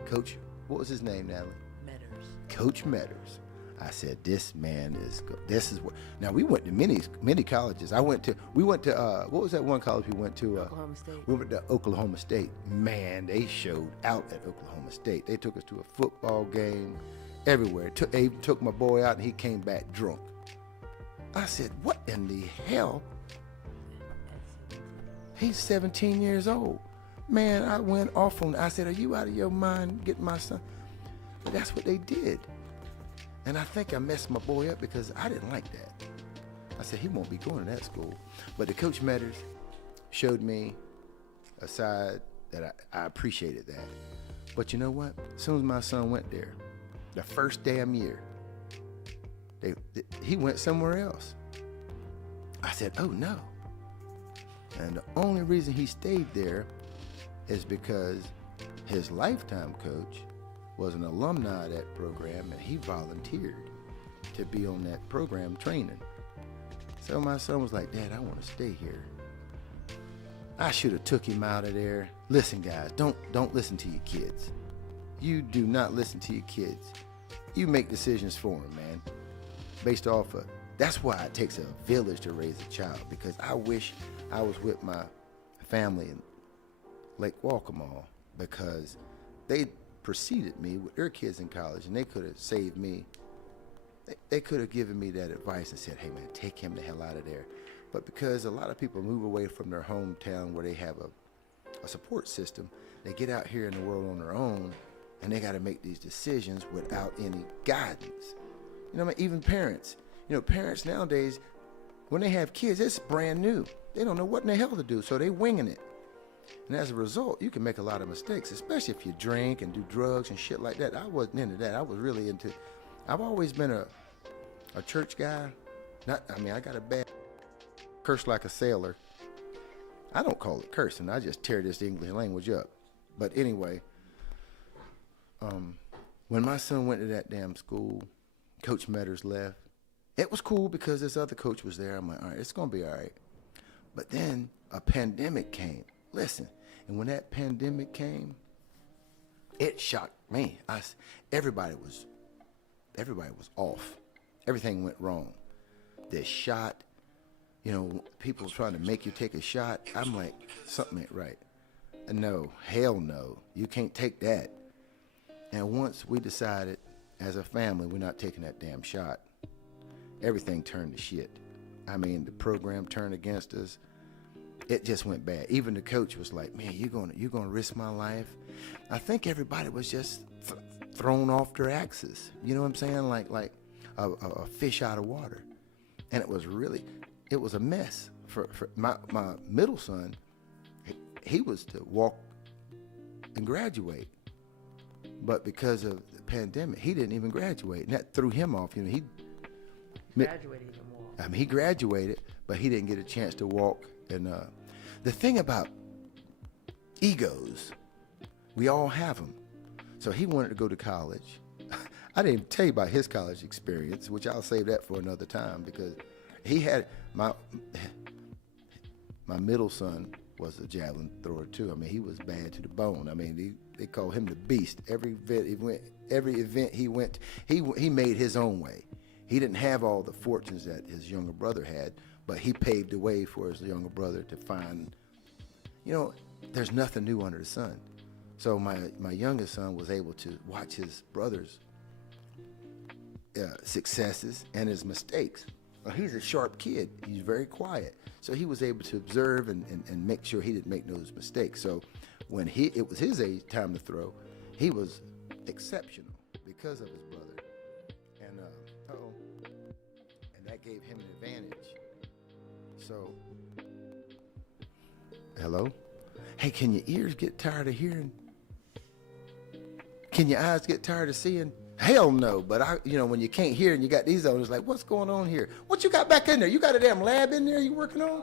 Coach, what was his name, Natalie? Metters. Coach Metters. I said, this man is good. This is what. Now, we went to many colleges. We went to, what was that one college we went to? Oklahoma State. We went to Oklahoma State. Man, they showed out at Oklahoma State. They took us to a football game everywhere. They even took my boy out, and he came back drunk. I said, what in the hell? He's 17 years old. Man, I went off on, I said, are you out of your mind getting my son? But that's what they did. And I think I messed my boy up because I didn't like that. I said, he won't be going to that school. But the Coach Metters showed me a side that I appreciated that. But you know what? As soon as my son went there, the first damn year, he went somewhere else. I said, oh no. And the only reason he stayed there is because his lifetime coach was an alumni of that program, and he volunteered to be on that program training. So my son was like, Dad, I want to stay here. I should have took him out of there. Listen, guys, don't listen to your kids. You do not listen to your kids. You make decisions for them, man, based off of, that's why it takes a village to raise a child, because I wish I was with my family in Lake Walkmore, because they preceded me with their kids in college, and they could have saved me. They could have given me that advice and said, hey man, take him the hell out of there. But because a lot of people move away from their hometown where they have a support system, they get out here in the world on their own, and they got to make these decisions without any guidance. You know what I mean? Even parents. You know, parents nowadays, when they have kids, it's brand new. They don't know what in the hell to do, so they winging it. And as a result, you can make a lot of mistakes, especially if you drink and do drugs and shit like that. I wasn't into that. I was really into, I've always been a church guy. I got a bad curse like a sailor. I don't call it cursing. I just tear this English language up. But anyway, when my son went to that damn school, Coach Metters left. It was cool because this other coach was there. I'm like, all right, it's going to be all right. But then a pandemic came. Listen, and when that pandemic came, it shocked me. Everybody was off. Everything went wrong. The shot, you know, people trying to make you take a shot. I'm like, something ain't right. No, hell no. You can't take that. And once we decided as a family we're not taking that damn shot, everything turned to shit. I mean, the program turned against us. It just went bad. Even the coach was like, man, you're gonna risk my life? I think everybody was just thrown off their axes. You know what I'm saying? Like a fish out of water. And it was a mess. For my middle son, he was to walk and graduate. But because of the pandemic, he didn't even graduate. And that threw him off. He Graduated even more. I mean, he graduated, but he didn't get a chance to walk. And the thing about egos, we all have them. So he wanted to go to college. I didn't even tell you about his college experience, which I'll save that for another time, because he had my middle son was a javelin thrower too. I mean, he was bad to the bone. I mean, they call him the beast. Every event he went, he made his own way. He didn't have all the fortunes that his younger brother had, but he paved the way for his younger brother to find, there's nothing new under the sun. So my youngest son was able to watch his brother's successes and his mistakes. Well, he's a sharp kid. He's very quiet. So he was able to observe and make sure he didn't make those mistakes. So when it was his age time to throw, he was exceptional because of his brother. And that gave him an advantage. So, hello? Hey, can your ears get tired of hearing? Can your eyes get tired of seeing? Hell no. But when you can't hear and you got these on, it's like, what's going on here? What you got back in there? You got a damn lab in there you working on?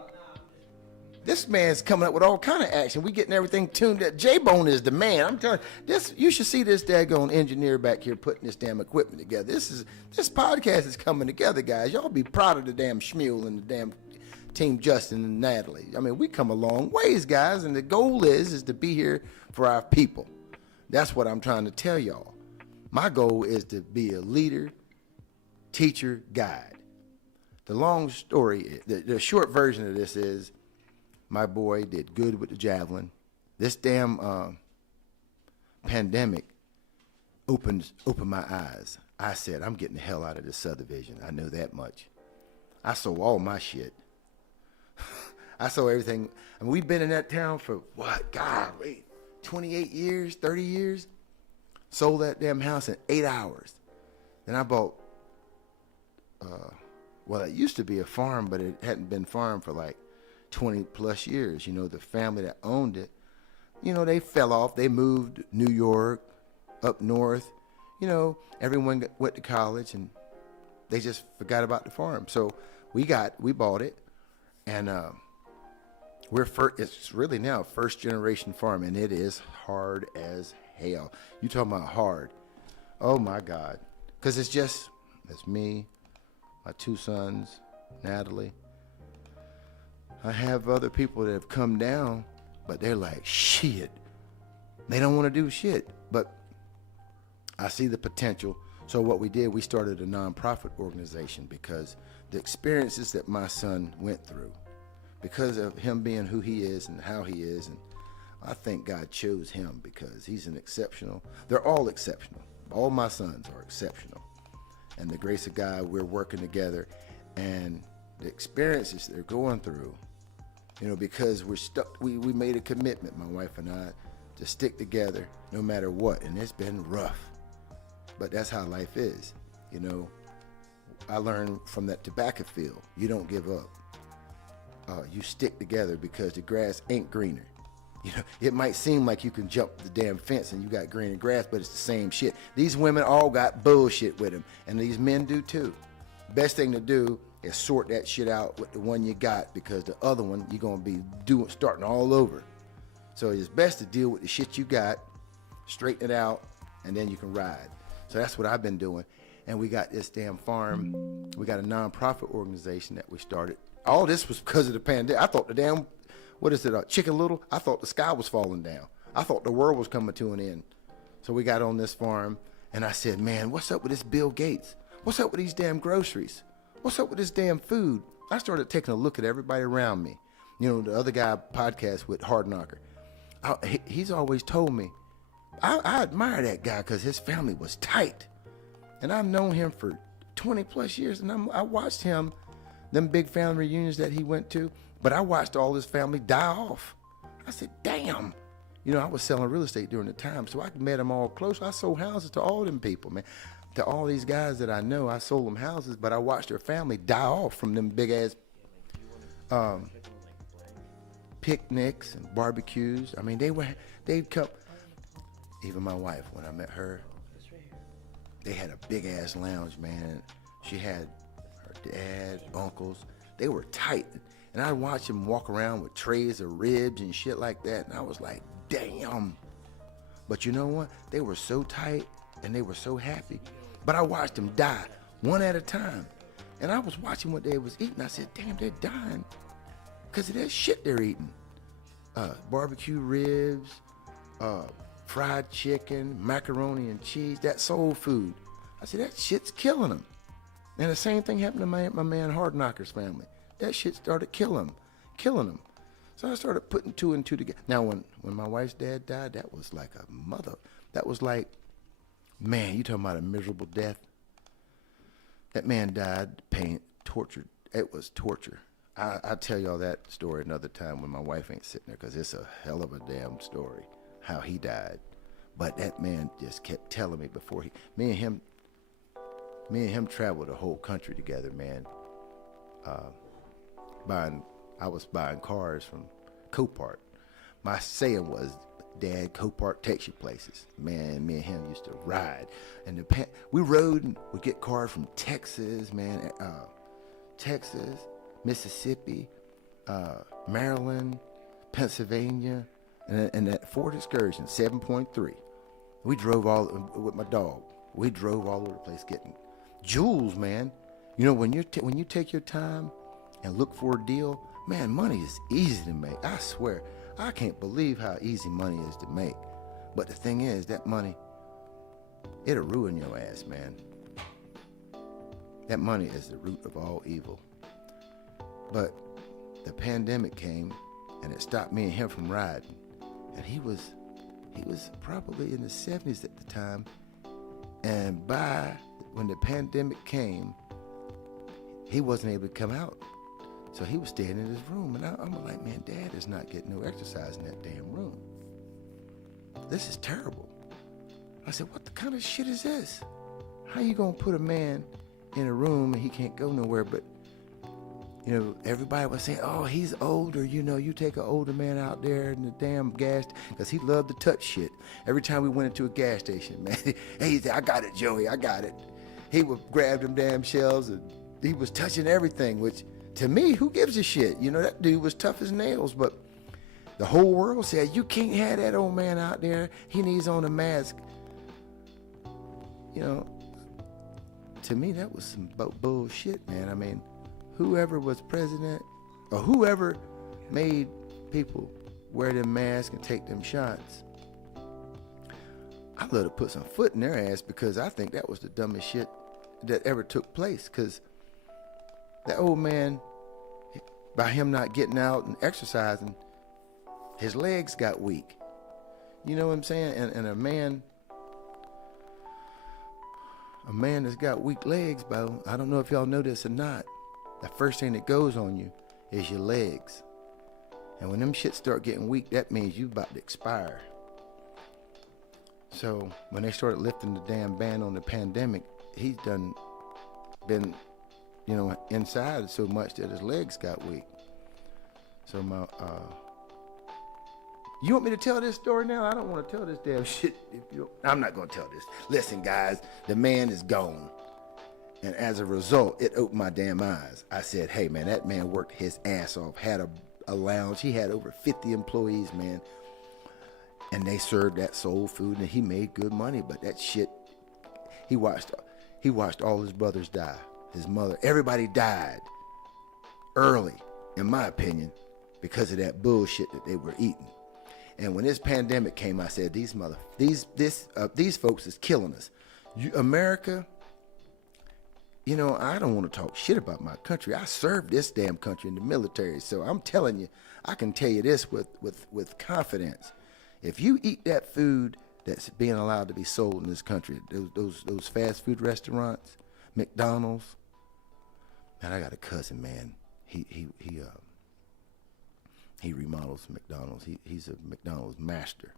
This man's coming up with all kind of action. We getting everything tuned up. J-Bone is the man. I'm telling you, you should see this daggone engineer back here putting this damn equipment together. This podcast is coming together, guys. Y'all be proud of the damn Shmules and the damn Team Justin and Natalie. I mean, we come a long ways, guys, and the goal is to be here for our people. That's what I'm trying to tell y'all. My goal is to be a leader, teacher, guide. The long story, the short version of this is, my boy did good with the javelin. This damn pandemic opened my eyes. I said, I'm getting the hell out of this subdivision. I know that much. I sold all my shit. I sold everything. I mean, we've been in that town for what? God, 28 years, 30 years. Sold that damn house in 8 hours. Then I bought, it used to be a farm, but it hadn't been farmed for like 20 plus years. The family that owned it, they fell off. They moved New York, up north. Everyone went to college and they just forgot about the farm. So we bought it, and it's really now a first generation farm, and it is hard as hell. You talking about hard? Oh my God. Because it's me, my two sons, Natalie. I have other people that have come down, but they're like, shit. They don't want to do shit. But I see the potential. So what we did, we started a nonprofit organization because the experiences that my son went through, because of him being who he is and how he is, and I think God chose him because he's they're all exceptional. All my sons are exceptional. And the grace of God, we're working together, and the experiences they're going through, because we're stuck, we made a commitment, my wife and I, to stick together no matter what. And it's been rough, but that's how life is. I learned from that tobacco field. You don't give up. You stick together because the grass ain't greener. It might seem like you can jump the damn fence and you got greener grass, but it's the same shit. These women all got bullshit with them, and these men do too. Best thing to do is sort that shit out with the one you got, because the other one you're gonna be starting all over. So it's best to deal with the shit you got, straighten it out, and then you can ride. So that's what I've been doing. And we got this damn farm. We got a nonprofit organization that we started. All this was because of the pandemic. I thought the damn, Chicken Little? I thought the sky was falling down. I thought the world was coming to an end. So we got on this farm, and I said, man, what's up with this Bill Gates? What's up with these damn groceries? What's up with this damn food? I started taking a look at everybody around me. The other guy podcast with Hard Knocker. He's always told me, I admire that guy because his family was tight. And I've known him for 20 plus years, and I watched him, them big family reunions that he went to, but I watched all his family die off. I said, damn. I was selling real estate during the time, so I met them all close. I sold houses to all them people, man. To all these guys that I know, I sold them houses, but I watched their family die off from them big ass. picnics and barbecues. I mean, they'd come. Even my wife, when I met her, they had a big ass lounge, man. She had her dad, uncles. They were tight. And I'd watch them walk around with trays of ribs and shit like that. And I was like, damn. But you know what? They were so tight and they were so happy. But I watched them die one at a time. And I was watching what they was eating. I said, damn, they're dying because of that shit they're eating. Barbecue ribs, fried chicken, macaroni and cheese, that soul food. I said, that shit's killing them. And the same thing happened to my man Hard Knocker's family. That shit started killing them. So I started putting two and two together. Now, when my wife's dad died, that was like a mother. That was like, man, you talking about a miserable death. That man died, pain, tortured. It was torture. I'll tell y'all that story another time when my wife ain't sitting there, because it's a hell of a damn story, how he died. But that man just kept telling me before me and him traveled the whole country together, man. I was buying cars from Copart. My saying was, Dad, Copart takes you places. Man, me and him used to ride. And we rode and would get cars from Texas, man, Texas, Mississippi, Maryland, Pennsylvania, and that Ford Excursion, 7.3. We drove with my dog. We drove all over the place getting jewels, man. You know, when you take your time and look for a deal, man, money is easy to make. I swear, I can't believe how easy money is to make. But the thing is, that money, it'll ruin your ass, man. That money is the root of all evil. But the pandemic came, and it stopped me and him from riding. And he was probably in the 70s at the time. And when the pandemic came, he wasn't able to come out. So he was staying in his room. And I'm like, man, Dad is not getting no exercise in that damn room. This is terrible. I said, what the kind of shit is this? How you gonna put a man in a room and he can't go nowhere? But, you know, everybody was saying, oh, he's older. You know, you take an older man out there in the damn gas, because he loved to touch shit. Every time we went into a gas station, man, hey, he said, I got it, Joey, I got it. He would grab them damn shells and he was touching everything, which to me, who gives a shit? You know, that dude was tough as nails, but the whole world said, you can't have that old man out there. He needs on a mask. You know, to me, that was some bullshit, man. I mean, whoever was president or whoever made people wear them masks and take them shots, I'd love to put some foot in their ass, because I think that was the dumbest shit that ever took place. Because that old man, by him not getting out and exercising, his legs got weak. You know what I'm saying? And a man that's got weak legs, bro, I don't know if y'all know this or not, the first thing that goes on you is your legs. And when them shit start getting weak, that means you about to expire. So when they started lifting the damn ban on the pandemic, he's done been, you know, inside so much that his legs got weak. So you want me to tell this story now? I don't want to tell this damn shit. I'm not going to tell this. Listen, guys, the man is gone. And as a result, it opened my damn eyes. I said, hey, man, that man worked his ass off, had a lounge. He had over 50 employees, man. And they served that soul food, and he made good money. But that shit, he watched all his brothers die. His mother, everybody died early, in my opinion, because of that bullshit that they were eating. And when this pandemic came, I said, these folks is killing us. America, you know, I don't want to talk shit about my country. I served this damn country in the military, so I'm telling you, I can tell you this with confidence. If you eat that food that's being allowed to be sold in this country, those fast food restaurants, McDonald's. Man, I got a cousin, man. He remodels McDonald's. He's a McDonald's master.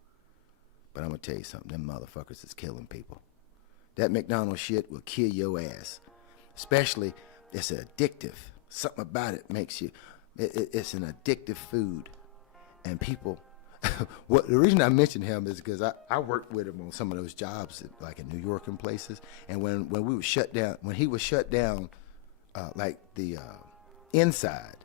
But I'm gonna tell you something. Them motherfuckers is killing people. That McDonald's shit will kill your ass. Especially, it's addictive. Something about it makes you. It's an addictive food, And people, the reason I mention him is because I worked with him on some of those jobs, like in New York and places. And when we were shut down, when he was shut down, like the inside,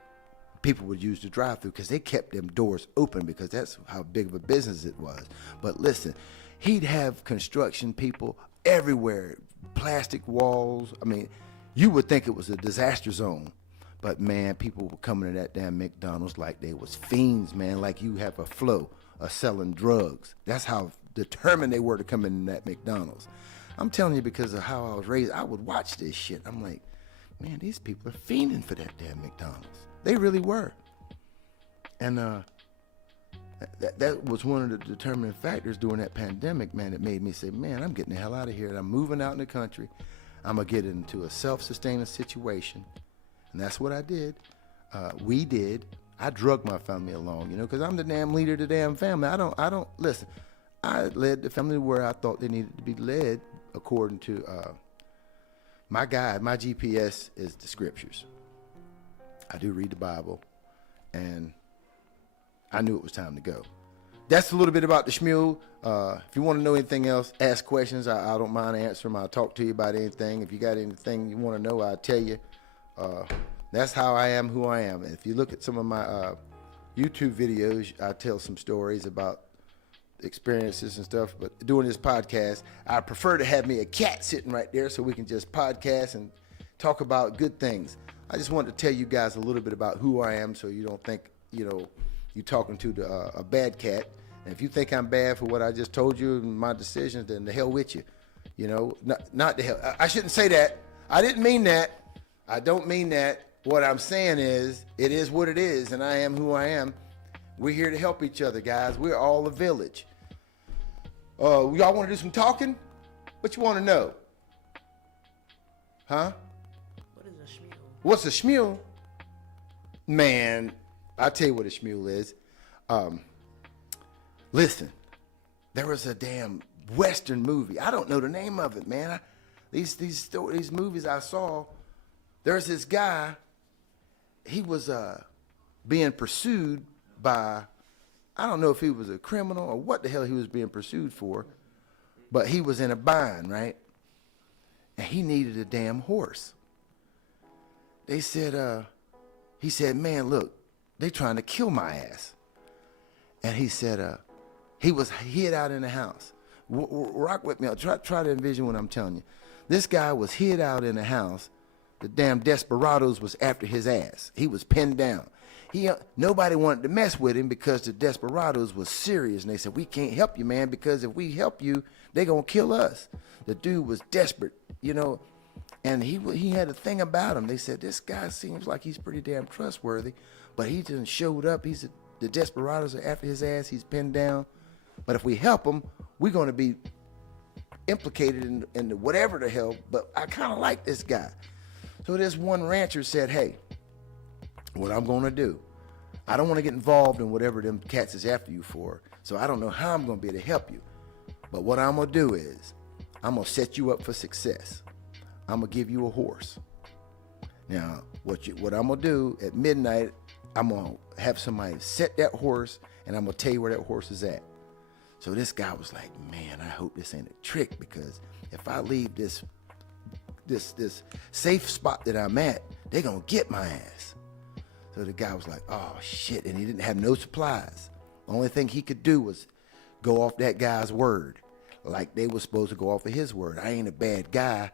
people would use the drive-through because they kept them doors open because that's how big of a business it was. But listen, he'd have construction people everywhere, plastic walls. I mean, you would think it was a disaster zone. But man, people were coming to that damn McDonald's like they was fiends, man, like you have a flow of selling drugs. That's how determined they were to come in that McDonald's. I'm telling you, because of how I was raised, I would watch this shit. I'm like, man, these people are fiending for that damn McDonald's. They really were. And that was one of the determining factors during that pandemic, man, that made me say, man, I'm getting the hell out of here. And I'm moving out in the country. I'm going to get into a self-sustaining situation. And that's what I did. We did. I drug my family along, you know, because I'm the damn leader of the damn family. I don't, listen, I led the family where I thought they needed to be led according to my guide. My GPS is the scriptures. I do read the Bible, and I knew it was time to go. That's a little bit about the Shmule. If you want to know anything else, ask questions. I don't mind answering them. I'll talk to you about anything. If you got anything you want to know, I'll tell you. That's how I am who I am. And if you look at some of my YouTube videos, I tell some stories about experiences and stuff. But doing this podcast, I prefer to have me a cat sitting right there so we can just podcast and talk about good things. I just wanted to tell you guys a little bit about who I am so you don't think, you know, you're talking to a bad cat. And if you think I'm bad for what I just told you and my decisions, then the hell with you. You know, not the hell. I shouldn't say that. I didn't mean that. I don't mean that. What I'm saying is, it is what it is, and I am who I am. We're here to help each other, guys. We're all a village. Y'all want to do some talking? What you want to know? Huh? What is a Shmule? What's a Shmule? Man, I'll tell you what a Shmule is. Listen, there was a damn Western movie. I don't know the name of it, man. These movies I saw, there's this guy, he was being pursued by, I don't know if he was a criminal or what the hell he was being pursued for, but he was in a bind, right? And he needed a damn horse. They said, he said, man, look, they trying to kill my ass. And he said, he was hid out in the house. Rock with me. Try to envision what I'm telling you. This guy was hid out in the house. The damn desperados was after his ass. He was pinned down. Nobody wanted to mess with him because the desperados was serious. And they said, we can't help you, man, because if we help you, they going to kill us. The dude was desperate, you know, and he had a thing about him. They said, this guy seems like he's pretty damn trustworthy, but he just showed up. The desperados are after his ass. He's pinned down. But if we help him, we're going to be implicated in the whatever the hell. But I kind of like this guy. So this one rancher said, hey, what I'm going to do, I don't want to get involved in whatever them cats is after you for. So I don't know how I'm going to be able to help you. But what I'm going to do is I'm going to set you up for success. I'm going to give you a horse. Now, what I'm going to do at midnight, I'm going to have somebody set that horse, and I'm going to tell you where that horse is at. So this guy was like, man, I hope this ain't a trick, because if I leave this safe spot that I'm at, they're going to get my ass. So the guy was like, oh, shit, and he didn't have no supplies. The only thing he could do was go off that guy's word, like they were supposed to go off of his word. I ain't a bad guy,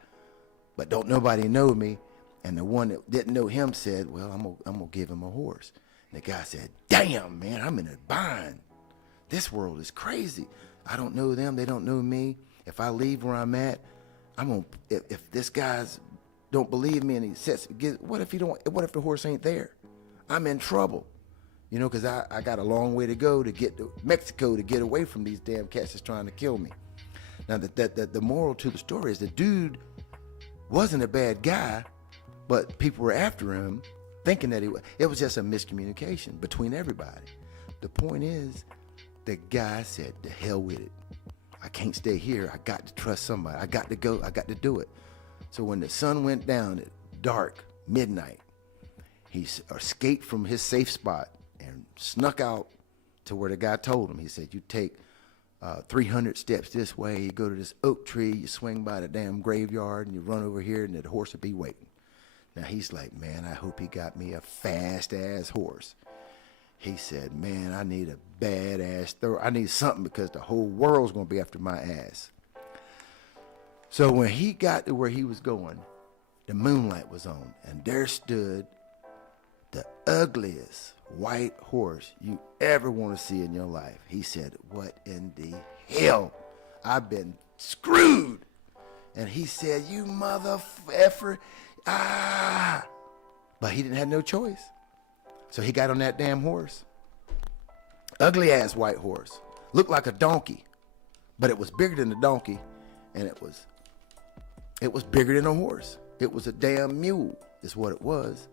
but don't nobody know me. And the one that didn't know him said, well, I'm gonna give him a horse. And the guy said, damn, man, I'm in a bind. This world is crazy. I don't know them, they don't know me. If I leave where I'm at, if this guy's don't believe me and he says, what if the horse ain't there? I'm in trouble. You know, because I got a long way to go to get to Mexico to get away from these damn cats that's trying to kill me. Now, the moral to the story is the dude wasn't a bad guy, but people were after him thinking that it was just a miscommunication between everybody. The point is, the guy said, the hell with it. I can't stay here. I got to trust somebody. I got to go. I got to do it. So when the sun went down at dark, midnight, he escaped from his safe spot and snuck out to where the guy told him. He said, you take 300 steps this way, you go to this oak tree, you swing by the damn graveyard, and you run over here, and the horse will be waiting. Now, he's like, man, I hope he got me a fast-ass horse. He said, man, I need a badass I need something because the whole world's going to be after my ass. So when he got to where he was going, the moonlight was on, and there stood the ugliest white horse you ever want to see in your life. He said, what in the hell? I've been screwed. And he said, you mother effer, But he didn't have no choice. So he got on that damn horse. Ugly ass white horse. Looked like a donkey, but it was bigger than a donkey, and it was bigger than a horse. It was a damn mule, is what it was.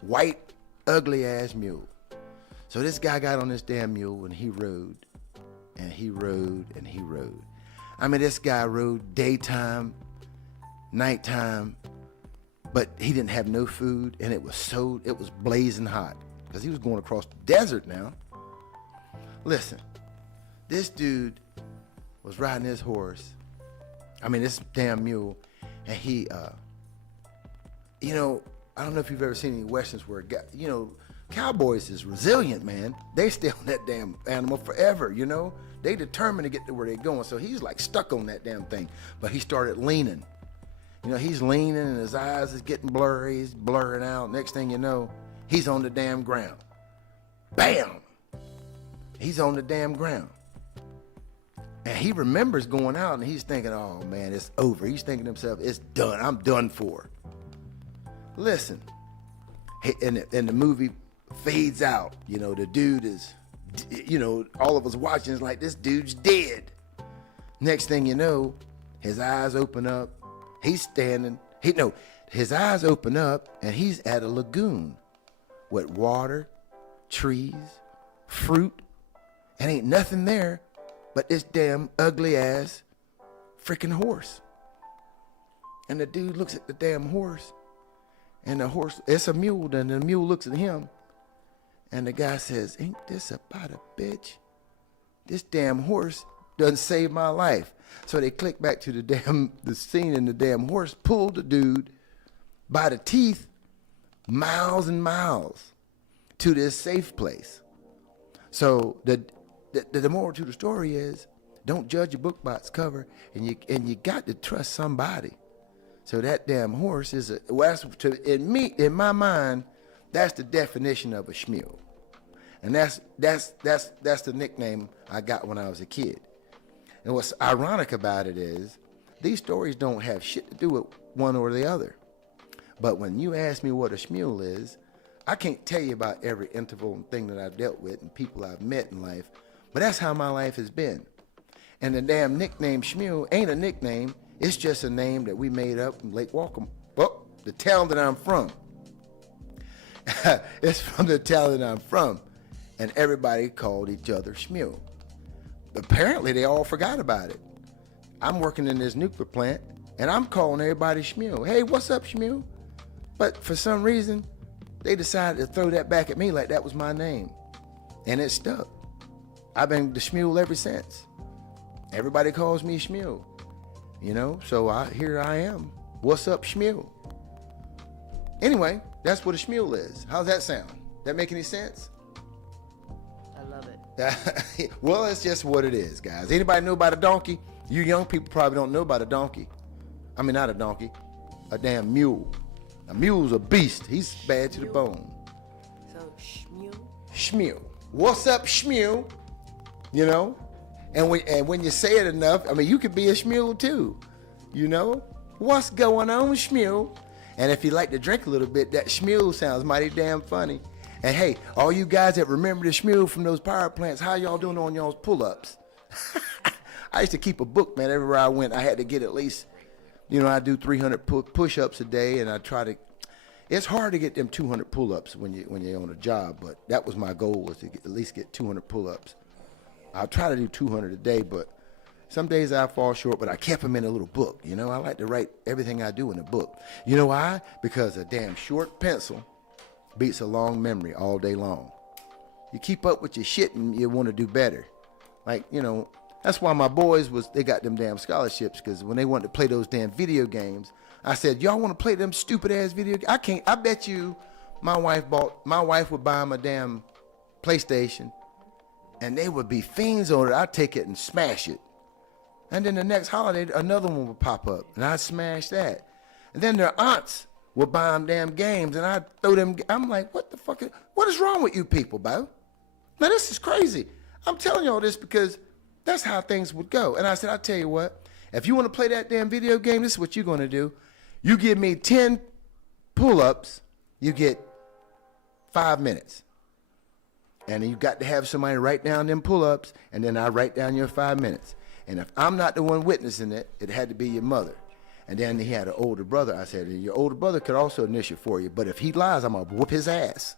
White, ugly ass mule. So this guy got on this damn mule and he rode, and he rode, and he rode. I mean, this guy rode daytime, nighttime, but he didn't have no food, and it was blazing hot because he was going across the desert now. Listen, this dude was riding his horse, this damn mule, and he, I don't know if you've ever seen any westerns where, cowboys is resilient, man. They stay on that damn animal forever, They determined to get to where they're going, so he's like stuck on that damn thing. But he started leaning. He's leaning and his eyes is getting blurry. He's blurring out. Next thing you know, he's on the damn ground. Bam! He's on the damn ground. And he remembers going out and he's thinking, oh man, it's over. He's thinking to himself, it's done. I'm done for. Listen, and the movie fades out. The dude is, all of us watching is like, this dude's dead. Next thing you know, his eyes open up. He's standing, his eyes open up and he's at a lagoon with water, trees, fruit, and ain't nothing there but this damn ugly ass freaking horse. And the dude looks at the damn horse, and the horse, it's a mule, and the mule looks at him, and the guy says, ain't this about a bitch? This damn horse doesn't save my life. So they click back to the scene, and the damn horse pulled the dude by the teeth miles and miles to this safe place. So the moral to the story is, don't judge a book by its cover, and you got to trust somebody. So that damn horse is in my mind, that's the definition of a shmule. And that's the nickname I got when I was a kid. And what's ironic about it is, these stories don't have shit to do with one or the other. But when you ask me what a shmule is, I can't tell you about every interval and thing that I've dealt with and people I've met in life, but that's how my life has been. And the damn nickname shmule ain't a nickname, it's just a name that we made up in Lake Walcom, the town that I'm from. It's from the town that I'm from, and everybody called each other shmule. Apparently, they all forgot about it. I'm working in this nuclear plant, and I'm calling everybody shmule. Hey, what's up, shmule? But for some reason, they decided to throw that back at me like that was my name. And it stuck. I've been the shmule ever since. Everybody calls me shmule. So here I am. What's up, shmule? Anyway, that's what a shmule is. How's that sound? That make any sense? I love it. Well, it's just what it is, guys. Anybody know about a donkey? You young people probably don't know about a donkey. Not a donkey, a damn mule. A mule's a beast. He's bad to the bone. So, shmule? Shmule. What's up, shmule? And when you say it enough, you could be a shmule too. What's going on, shmule? And if you like to drink a little bit, that shmule sounds mighty damn funny. And hey, all you guys that remember the shmule from those power plants, how y'all doing on y'all's pull-ups? I used to keep a book, man. Everywhere I went, I had to get at least, I do 300 push-ups a day, and I try to. It's hard to get them 200 pull-ups when you're on a job, but that was my goal, was to at least get 200 pull-ups. I'll try to do 200 a day, but some days I fall short, but I kept them in a little book. I like to write everything I do in a book. You know why? Because a damn short pencil beats a long memory all day long. you keep up with your shit and you want to do better. Like, you know, that's why my boys they got them damn scholarships, because when they wanted to play those damn video games, I said, y'all want to play them stupid ass video games? I bet you my wife would buy them a damn PlayStation and they would be fiends on it. I'd take it and smash it. And then the next holiday, another one would pop up and I'd smash that. And then their aunts would buy them damn games and I'd throw them. I'm like, what the fuck? What is wrong with you people, bro? Now this is crazy. I'm telling you all this because that's how things would go. And I said, I'll tell you what, if you want to play that damn video game, this is what you're going to do. You give me 10 pull-ups, you get 5 minutes. And you got to have somebody write down them pull-ups, and then I write down your 5 minutes. And if I'm not the one witnessing it, it had to be your mother. And then he had an older brother. I said, your older brother could also initiate for you, but if he lies, I'm going to whoop his ass.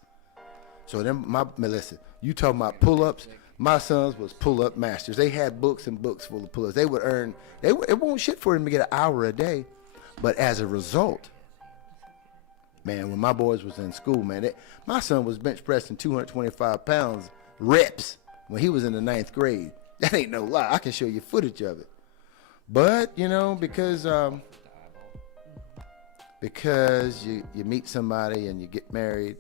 So then, listen, you talking about pull-ups? My sons was pull-up masters. They had books and books full of pull-ups. They would earn, it won't shit for them to get an hour a day. But as a result, man, when my boys was in school, man, my son was bench pressing 225 pounds reps when he was in the 9th grade. That ain't no lie. I can show you footage of it. But, you know, because you meet somebody and you get married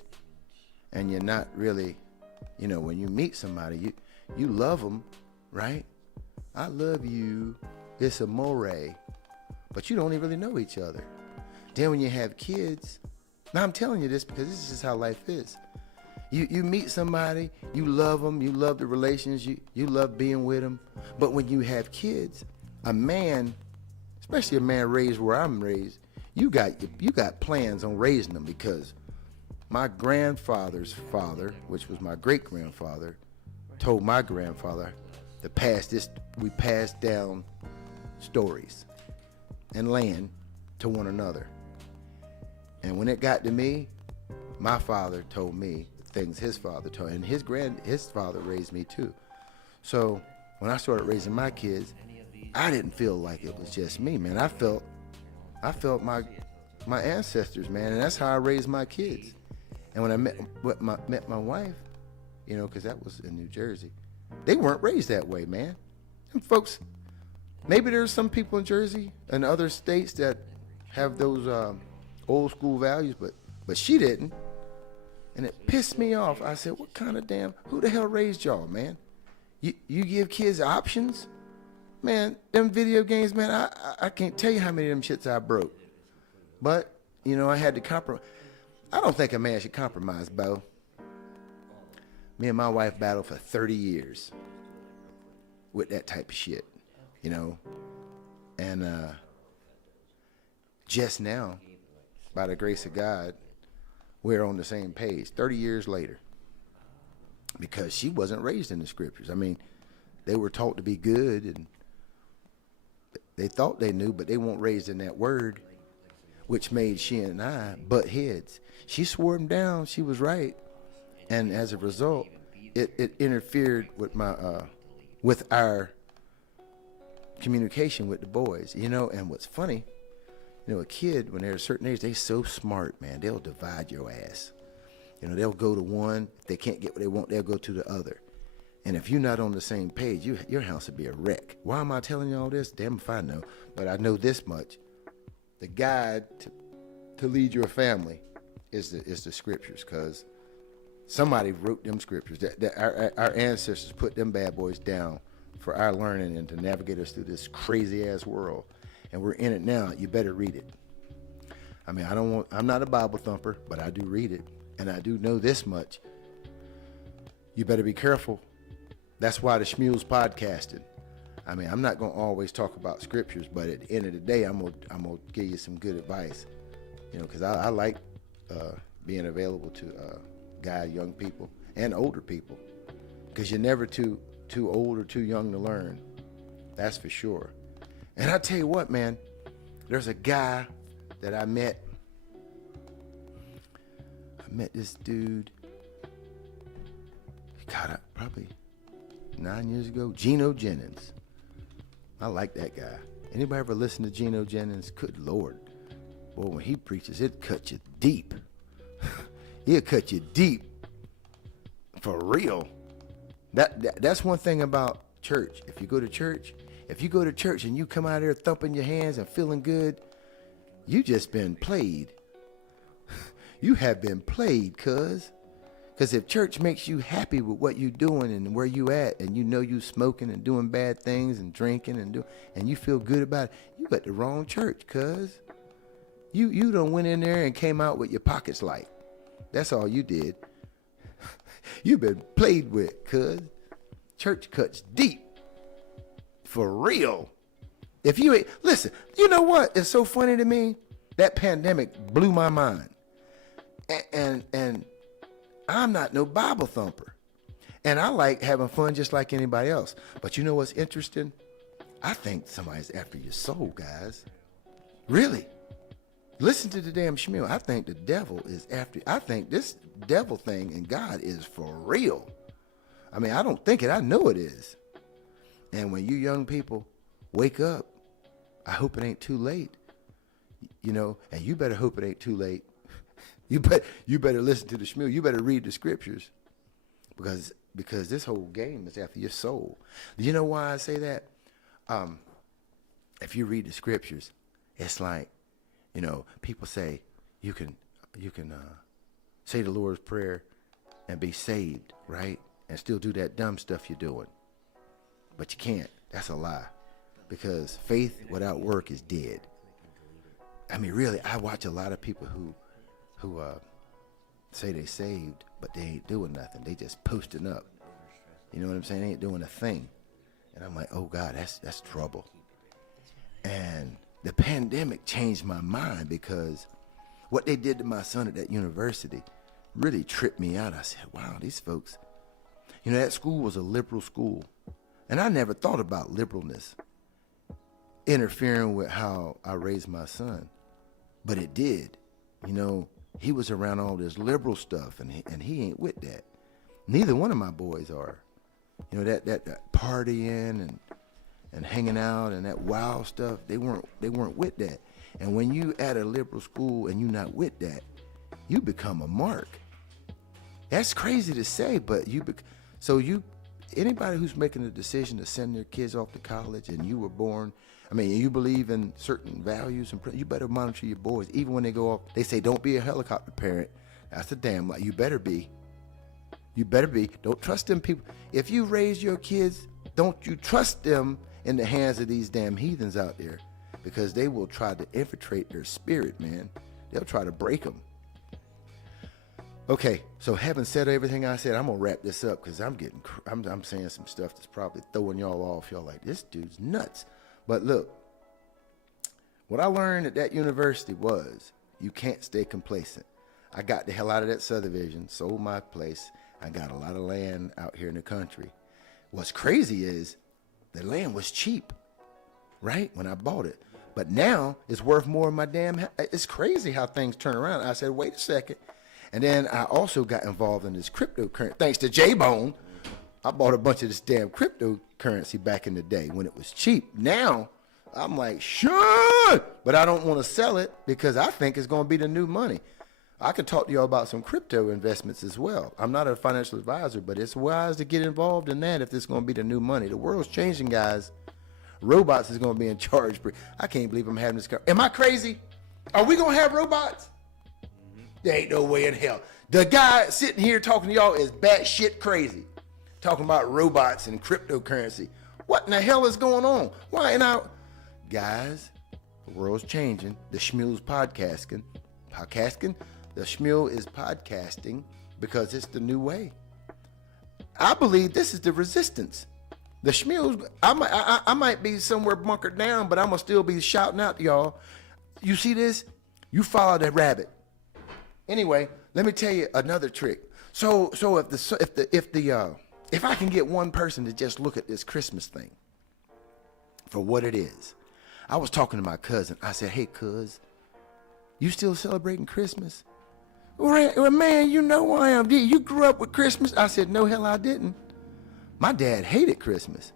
and you're not really, you know, when you meet somebody, you love them, right? I love you. It's amore. But you don't even really know each other. Then when you have kids, now I'm telling you this because this is just how life is. You meet somebody, you love them, you love the relations, you love being with them. But when you have kids, a man, especially a man raised where I'm raised, you got plans on raising them, because my grandfather's father, which was my great grandfather, told my grandfather we passed down stories and land to one another. And when it got to me, my father told me things his father told, and his father raised me too. So when I started raising my kids, I didn't feel like it was just me, man. I felt my ancestors, man, and that's how I raised my kids. And when I met my wife, you know, because that was in New Jersey, they weren't raised that way, man. And folks, maybe there's some people in Jersey and other states that have those old school values, but she didn't. And it pissed me off. I said, what kind of who the hell raised y'all, man? You give kids options? Man, them video games, man, I can't tell you how many of them shits I broke. But, you know, I had to compromise. I don't think a man should compromise, Bo. Me and my wife battled for 30 years with that type of shit, you know. And just now, by the grace of God, we're on the same page 30 years later, because she wasn't raised in the scriptures. I mean, they were taught to be good, and they thought they knew, but they weren't raised in that word, which made she and I butt heads. She swore him down. She was right. And as a result, it interfered with with our communication with the boys, you know. And what's funny, you know, a kid, when they're a certain age, they're so smart, man. They'll divide your ass. You know, they'll go to one. If they can't get what they want, they'll go to the other. And if you're not on the same page, your house will be a wreck. Why am I telling you all this? Damn if I know. But I know this much. The guide to lead your family is the scriptures, because somebody wrote them scriptures. That our ancestors put them bad boys down for our learning and to navigate us through this crazy-ass world. And we're in it now. You better read it. I mean, I'm not a Bible thumper, but I do read it. And I do know this much. You better be careful. That's why the Shmules podcasting. I mean, I'm not going to always talk about scriptures, but at the end of the day, I'm gonna give you some good advice. You know, because I like being available to guide young people and older people, because you're never too old or too young to learn. That's for sure. And I tell you what, man, there's a guy that I met. I met this dude, God, probably 9 years ago, Geno Jennings. I like that guy. Anybody ever listen to Geno Jennings? Good Lord. Boy, when he preaches, it cuts you deep. He'll cut you deep For real. That's one thing about church. If you go to church and you come out of there thumping your hands and feeling good, you just been played. You have been played, cuz. Because if church makes you happy with what you doing and where you at, and you know you smoking and doing bad things and drinking and you feel good about it, you at the wrong church, cuz. You done went in there and came out with your pockets light. That's all you did. You've been played with, cuz. Church cuts deep. For real. If you ain't, listen, you know what? It's so funny to me. That pandemic blew my mind. And I'm not no Bible thumper. And I like having fun just like anybody else. But you know what's interesting? I think somebody's after your soul, guys. Really. Listen to the damn Shmuel. I think the devil is after. I think this devil thing and God is for real. I mean, I don't think it. I know it is. And when you young people wake up, I hope it ain't too late. You know, and you better hope it ain't too late. You better listen to the Shmuel. You better read the scriptures, because this whole game is after your soul. Do you know why I say that? If you read the scriptures, it's like, you know, people say you can say the Lord's Prayer and be saved, right? And still do that dumb stuff you're doing. But you can't. That's a lie. Because faith without work is dead. I mean, really, I watch a lot of people who say they saved, but they ain't doing nothing. They just posting up. You know what I'm saying? They ain't doing a thing. And I'm like, oh God, that's trouble. And the pandemic changed my mind, because what they did to my son at that university really tripped me out. I said, wow, these folks, you know, that school was a liberal school. And I never thought about liberalness interfering with how I raised my son. But it did. You know, he was around all this liberal stuff, and he ain't with that. Neither one of my boys are. You know, that partying and hanging out and that wild stuff, they weren't with that. And when you at a liberal school and you not with that, you become a mark. That's crazy to say, but anybody who's making a decision to send their kids off to college, and you were born, I mean, you believe in certain values, and you better monitor your boys. Even when they go off, they say, don't be a helicopter parent. That's a damn lie. You better be. You better be. Don't trust them people. If you raise your kids, don't you trust them in the hands of these damn heathens out there, because they will try to infiltrate their spirit, man. They'll try to break them. Okay, so having said everything I said, I'm gonna wrap this up, because I'm saying some stuff that's probably throwing y'all off. Y'all like, this dude's nuts. But look, what I learned at that university was you can't stay complacent. I got the hell out of that subdivision, sold my place. I got a lot of land out here in the country. What's crazy is the land was cheap, right, when I bought it. But now it's worth more than my damn. It's crazy how things turn around. I said, wait a second. And then I also got involved in this cryptocurrency. Thanks to J-Bone, I bought a bunch of this damn cryptocurrency back in the day when it was cheap. Now, I'm like, sure, but I don't want to sell it, because I think it's going to be the new money. I could talk to y'all about some crypto investments as well. I'm not a financial advisor, but it's wise to get involved in that if it's going to be the new money. The world's changing, guys. Robots is going to be in charge. I can't believe I'm having this. Am I crazy? Are we going to have robots? There ain't no way in hell. The guy sitting here talking to y'all is batshit crazy. Talking about robots and cryptocurrency. What in the hell is going on? Why ain't I? Guys, the world's changing. The Shmules podcasting. The Shmule is podcasting because it's the new way. I believe this is the resistance. The Shmules, I might be somewhere bunkered down, but I'm going to still be shouting out to y'all. You see this? You follow that rabbit. Anyway, let me tell you another trick. So if I can get one person to just look at this Christmas thing for what it is. I was talking to my cousin. I said, hey, cuz, you still celebrating Christmas? Well, man, you know I am. You grew up with Christmas? I said, no, hell, I didn't. My dad hated Christmas.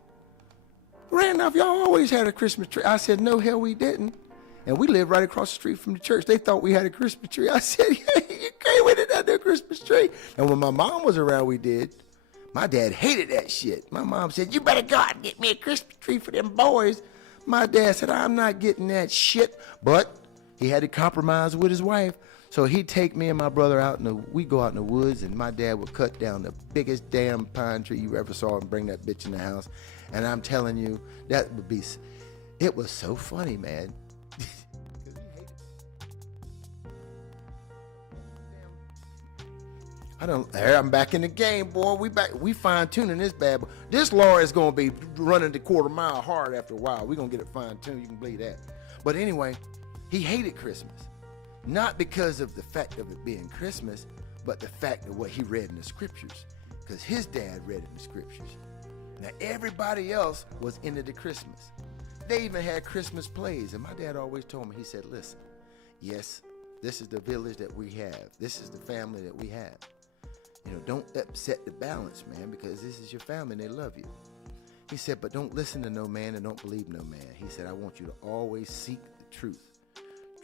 Randolph, y'all always had a Christmas tree. I said, no, hell, we didn't. And we lived right across the street from the church. They thought we had a Christmas tree. I said, yeah, you crazy with it. goddamn Christmas tree. And when my mom was around, we did. My dad hated that shit. My mom said, you better go out and get me a Christmas tree for them boys. My dad said, I'm not getting that shit. But he had to compromise with his wife. So he'd take me and my brother out, we'd go out in the woods, and my dad would cut down the biggest damn pine tree you ever saw and bring that bitch in the house. And I'm telling you, it was so funny, man. I'm back in the game, boy. We fine tuning this bad boy. This Laura is gonna be running the quarter mile hard after a while. We're gonna get it fine tuned. You can believe that. But anyway, he hated Christmas. Not because of the fact of it being Christmas, but the fact of what he read in the scriptures. Because his dad read it in the scriptures. Now everybody else was into the Christmas. They even had Christmas plays. And my dad always told me, he said, listen, yes, this is the village that we have. This is the family that we have. You know, don't upset the balance, man, because this is your family and they love you. He said, but don't listen to no man and don't believe no man. He said, I want you to always seek the truth.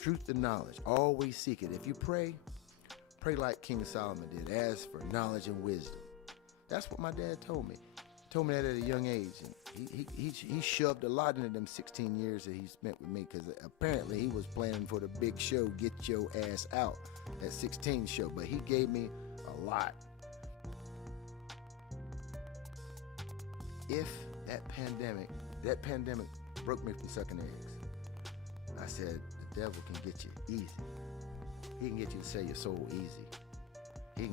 Truth and knowledge. Always seek it. If you pray like King Solomon did. Ask for knowledge and wisdom. That's what my dad told me. He told me that at a young age. And he shoved a lot into them 16 years that he spent with me, because apparently he was planning for the big show, Get Your Ass Out, that 16 show. But he gave me a lot. If that pandemic broke me from sucking eggs, I said, the devil can get you easy. He can get you to sell your soul easy.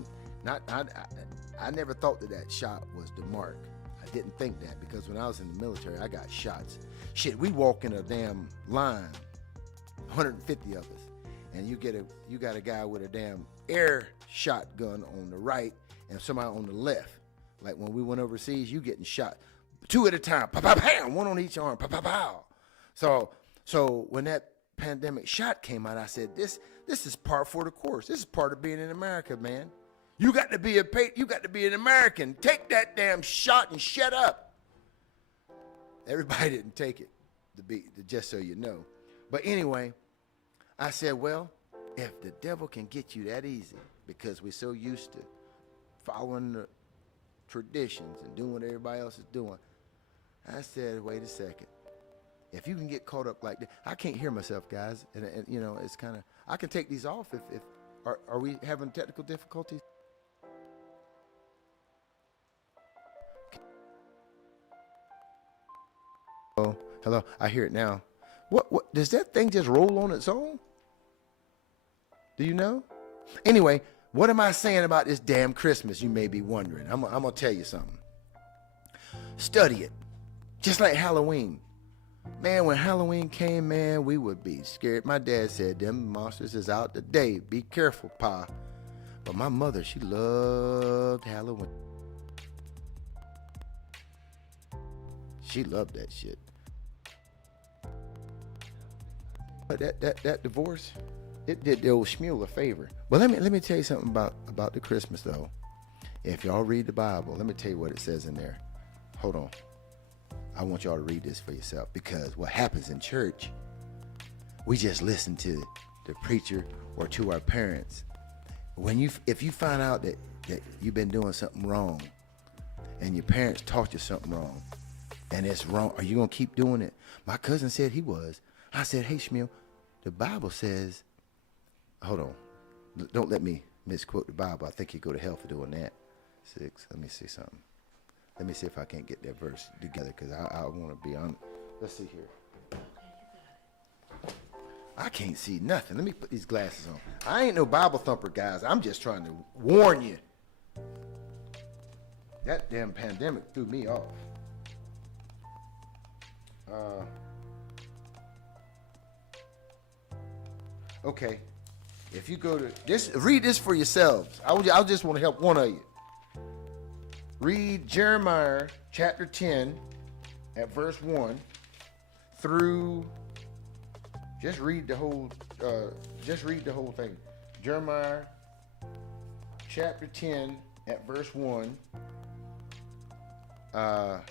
I never thought that shot was the mark. I didn't think that, because when I was in the military, I got shots. Shit, we walk in a damn line, 150 of us, and you got a guy with a damn air shotgun on the right and somebody on the left. Like when we went overseas, you getting shot 2 at a time, pow, pow, pow, one on each arm, pow, pow, pow. So when that pandemic shot came out, I said, this is part for the course. This is part of being in America, man. You got to be an American. Take that damn shot and shut up. Everybody didn't take it, just so you know. But anyway, I said, well, if the devil can get you that easy, because we're so used to following the traditions and doing what everybody else is doing, I said, wait a second. If you can get caught up like that, I can't hear myself, guys, and you know, it's kind of, I can take these off if are we having technical difficulties? Oh, hello, I hear it now. What does that thing just roll on its own? Do you know? Anyway, what am I saying about this damn Christmas, you may be wondering. I'm gonna tell you something. Study it. Just like Halloween. Man, when Halloween came, man, we would be scared. My dad said, them monsters is out today. Be careful, Pa. But my mother, she loved Halloween. She loved that shit. But that divorce, it did the old Shmules a favor. But let me tell you something about the Christmas, though. If y'all read the Bible, let me tell you what it says in there. Hold on. I want y'all to read this for yourself, because what happens in church, we just listen to the preacher or to our parents. If you find out that you've been doing something wrong and your parents taught you something wrong and it's wrong, are you going to keep doing it? My cousin said he was. I said, hey, Shmuel, the Bible says, hold on, don't let me misquote the Bible. I think you go to hell for doing that. 6, let me see something. Let me see if I can't get that verse together, because I want to be on. Let's see here. I can't see nothing. Let me put these glasses on. I ain't no Bible thumper, guys. I'm just trying to warn you. That damn pandemic threw me off. Okay. If you go to this, read this for yourselves. I just want to help one of you. Read Jeremiah chapter 10 at verse 1 through, just read the whole thing. Jeremiah chapter 10 at verse 1. I'm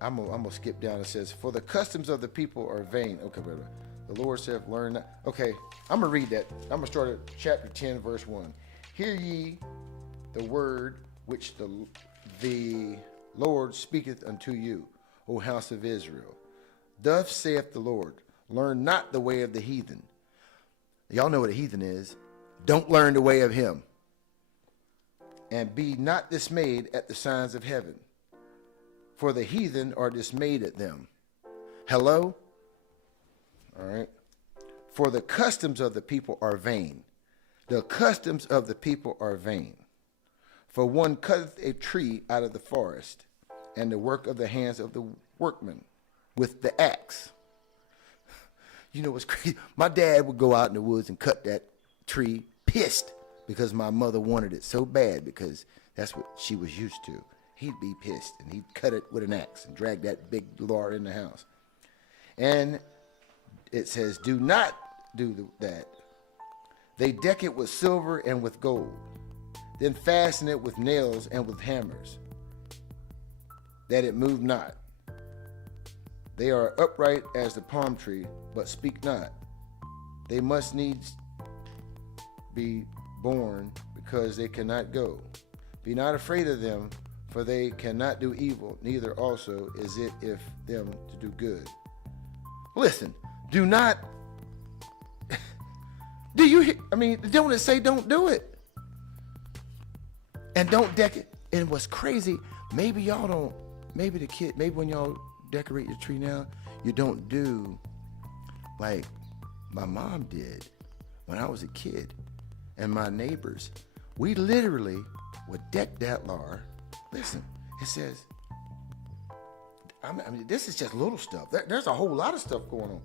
gonna skip down. It says, for the customs of the people are vain. Okay, brother. The Lord said, learn that. Okay, I'm gonna read that. I'm gonna start at chapter 10, verse 1. Hear ye the word which the Lord speaketh unto you, O house of Israel. Thus saith the Lord, learn not the way of the heathen. Y'all know what a heathen is. Don't learn the way of him. And be not dismayed at the signs of heaven, for the heathen are dismayed at them. Hello? All right. For the customs of the people are vain. The customs of the people are vain. For one cutteth a tree out of the forest, and the work of the hands of the workman with the axe. You know what's crazy? My dad would go out in the woods and cut that tree, pissed, because my mother wanted it so bad, because that's what she was used to. He'd be pissed, and he'd cut it with an axe and drag that big log in the house. And it says, do not do that. They deck it with silver and with gold, then fasten it with nails and with hammers, that it move not. They are upright as the palm tree, but speak not. They must needs be born, because they cannot go. Be not afraid of them, for they cannot do evil, neither also is it if them to do good. Listen, do not, do you hear, don't it say don't do it? And don't deck it. And what's crazy, maybe y'all don't, maybe when y'all decorate your tree now, you don't do like my mom did when I was a kid, and my neighbors. We literally would deck that lawn. Listen, it says, this is just little stuff. There's a whole lot of stuff going on.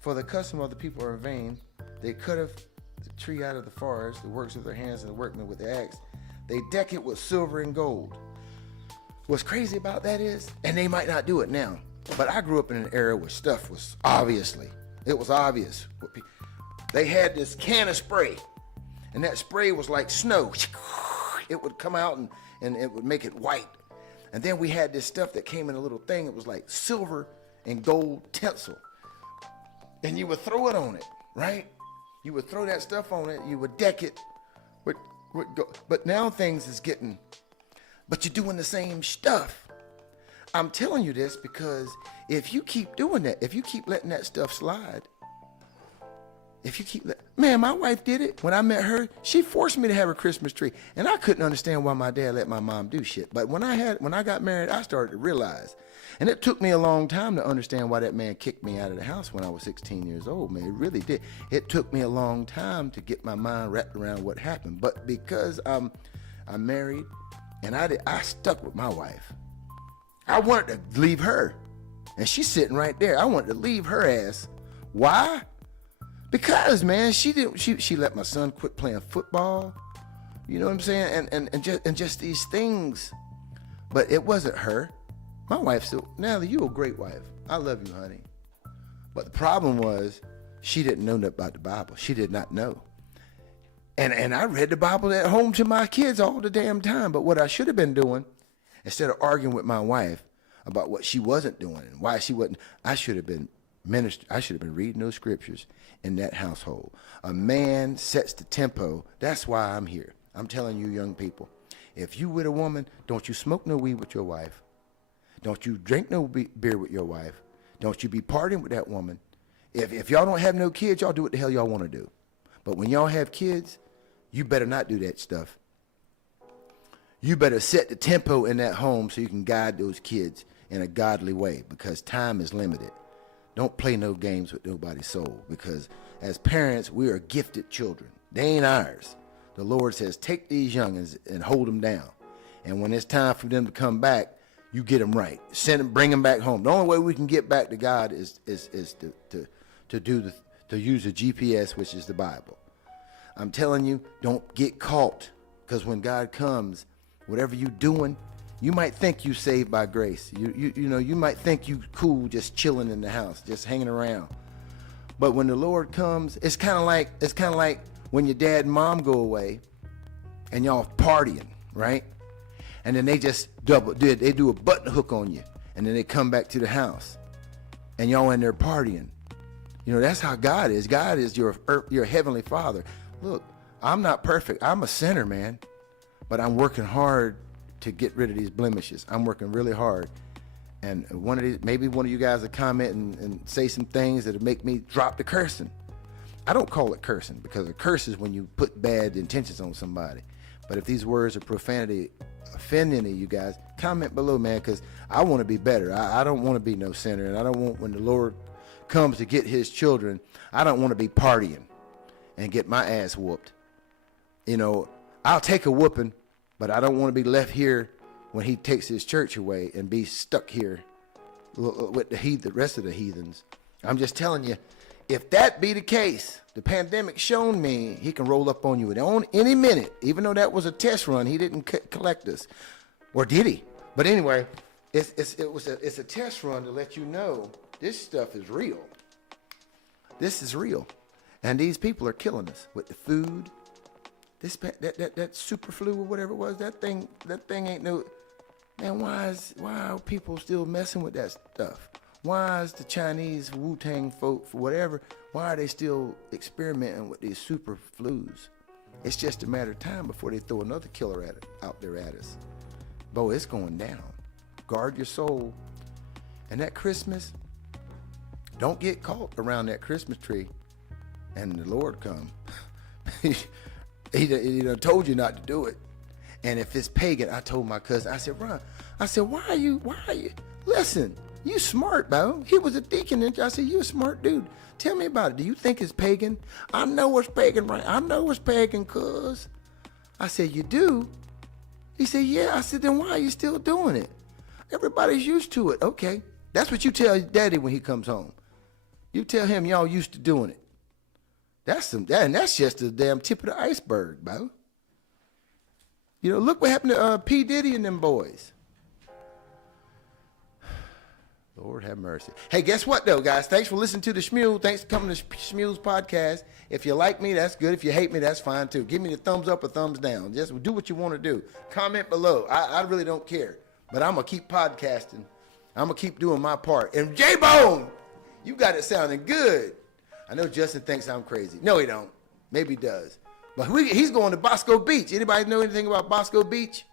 For the custom of the people are vain. They cut the tree out of the forest, the works of their hands and the workmen with the axe. They deck it with silver and gold. What's crazy about that is, and they might not do it now, but I grew up in an era where stuff was obvious. They had this can of spray, and that spray was like snow. It would come out and it would make it white. And then we had this stuff that came in a little thing. It was like silver and gold tinsel. And you would throw it on it, right? You would throw that stuff on it. You would deck it with gold. But now things is getting, but you're doing the same stuff. I'm telling you this because if you keep doing that, if you keep letting that stuff slide, man, my wife did it. When I met her, she forced me to have a Christmas tree. And I couldn't understand why my dad let my mom do shit. But when I got married, I started to realize. And it took me a long time to understand why that man kicked me out of the house when I was 16 years old, man. It really did. It took me a long time to get my mind wrapped around what happened. But because I'm married and I stuck with my wife, I wanted to leave her. And she's sitting right there. I wanted to leave her ass. Why? Because, man, she let my son quit playing football. You know what I'm saying? And just these things. But it wasn't her. My wife said, Natalie, you a great wife. I love you, honey. But the problem was she didn't know nothing about the Bible. She did not know. And I read the Bible at home to my kids all the damn time. But what I should have been doing, instead of arguing with my wife about what she wasn't doing and why she wasn't, I should have been reading those scriptures in that household. A man sets the tempo. That's why I'm here. I'm telling you, young people, if you with a woman, don't you smoke no weed with your wife. Don't you drink no beer with your wife. Don't you be partying with that woman. If y'all don't have no kids, y'all do what the hell y'all want to do. But when y'all have kids, you better not do that stuff. You better set the tempo in that home so you can guide those kids in a godly way, because time is limited. Don't play no games with nobody's soul, because as parents, we are gifted children. They ain't ours. The Lord says, take these youngins and hold them down. And when it's time for them to come back, you get them right. Send them, bring them back home. The only way we can get back to God is to use a GPS, which is the Bible. I'm telling you, don't get caught, because when God comes, whatever you doing, you might think you saved by grace. You might think you cool just chilling in the house, just hanging around. But when the Lord comes, it's kind of like when your dad and mom go away and y'all partying, right? And then they just they do a button hook on you, and then they come back to the house and y'all in there partying. You know, that's how God is. God is your heavenly Father. Look, I'm not perfect. I'm a sinner, man. But I'm working hard to get rid of these blemishes. I'm working really hard. And maybe one of you guys will comment and say some things that'll make me drop the cursing. I don't call it cursing, because a curse is when you put bad intentions on somebody. But if these words of profanity offend any of you guys, comment below, man, because I want to be better. I don't want to be no sinner, and I don't want, when the Lord comes to get his children, I don't want to be partying and get my ass whooped. You know, I'll take a whooping, but I don't want to be left here when he takes his church away and be stuck here with the rest of the heathens. I'm just telling you, if that be the case, the pandemic shown me he can roll up on you at any minute. Even though that was a test run, he didn't collect us, or did he? But anyway, it's a test run to let you know this stuff is real. This is real, and these people are killing us with the food. That super flu or whatever it was, that thing ain't no. Man, why are people still messing with that stuff? Why is the Chinese Wu-Tang folk, for whatever, why are they still experimenting with these super flus? It's just a matter of time before they throw another killer out there at us. Bo, it's going down. Guard your soul. And that Christmas, don't get caught around that Christmas tree and the Lord come. He done told you not to do it. And if it's pagan, I told my cousin, I said, Ron, why are you, listen, you smart, bro. He was a deacon, and I said, you a smart dude. Tell me about it. Do you think it's pagan? I know it's pagan, right? I know it's pagan, cuz. I said, you do? He said, yeah. I said, then why are you still doing it? Everybody's used to it. Okay. That's what you tell daddy when he comes home. You tell him y'all used to doing it. And that's just the damn tip of the iceberg, bro. You know, look what happened to P. Diddy and them boys. Lord have mercy. Hey, guess what, though, guys? Thanks for listening to the Shmules. Thanks for coming to Shmules podcast. If you like me, that's good. If you hate me, that's fine, too. Give me the thumbs up or thumbs down. Just do what you want to do. Comment below. I really don't care. But I'm going to keep podcasting. I'm going to keep doing my part. And J-Bone, you got it sounding good. I know Justin thinks I'm crazy. No, he don't. Maybe he does. But he's going to Bosco Beach. Anybody know anything about Bosco Beach?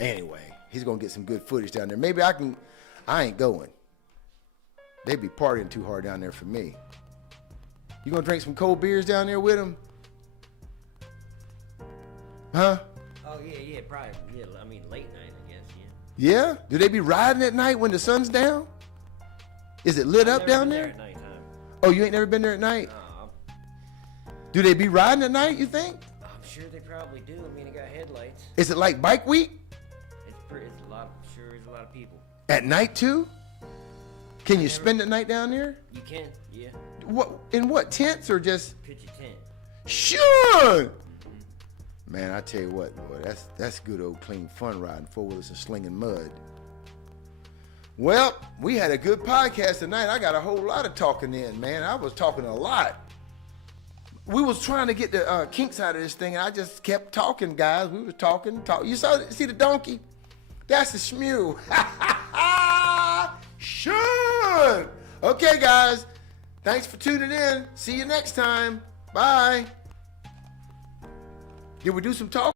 Anyway, he's going to get some good footage down there. Maybe I ain't going. They be partying too hard down there for me. You going to drink some cold beers down there with him? Huh? Oh, yeah, probably. Yeah, I mean, late night, I guess, yeah. Yeah? Do they be riding at night when the sun's down? Is it lit up down there? At nighttime. Oh, you ain't never been there at night? Do they be riding at night, you think? I'm sure they probably do. I mean, they got headlights. Is it like bike week? It's a lot. Sure, there's a lot of people. At night too? Can you spend the night down there? You can, yeah. In what, tents or just? Pitch a tent. Sure. Man, I tell you what, boy, that's good old clean fun riding four-wheelers and slinging mud. Well, we had a good podcast tonight. I got a whole lot of talking in, man. I was talking a lot. We was trying to get the kinks out of this thing, and I just kept talking, guys. We was talking. You see the donkey? That's the Shmule. Sure. Okay, guys. Thanks for tuning in. See you next time. Bye. Did we do some talk?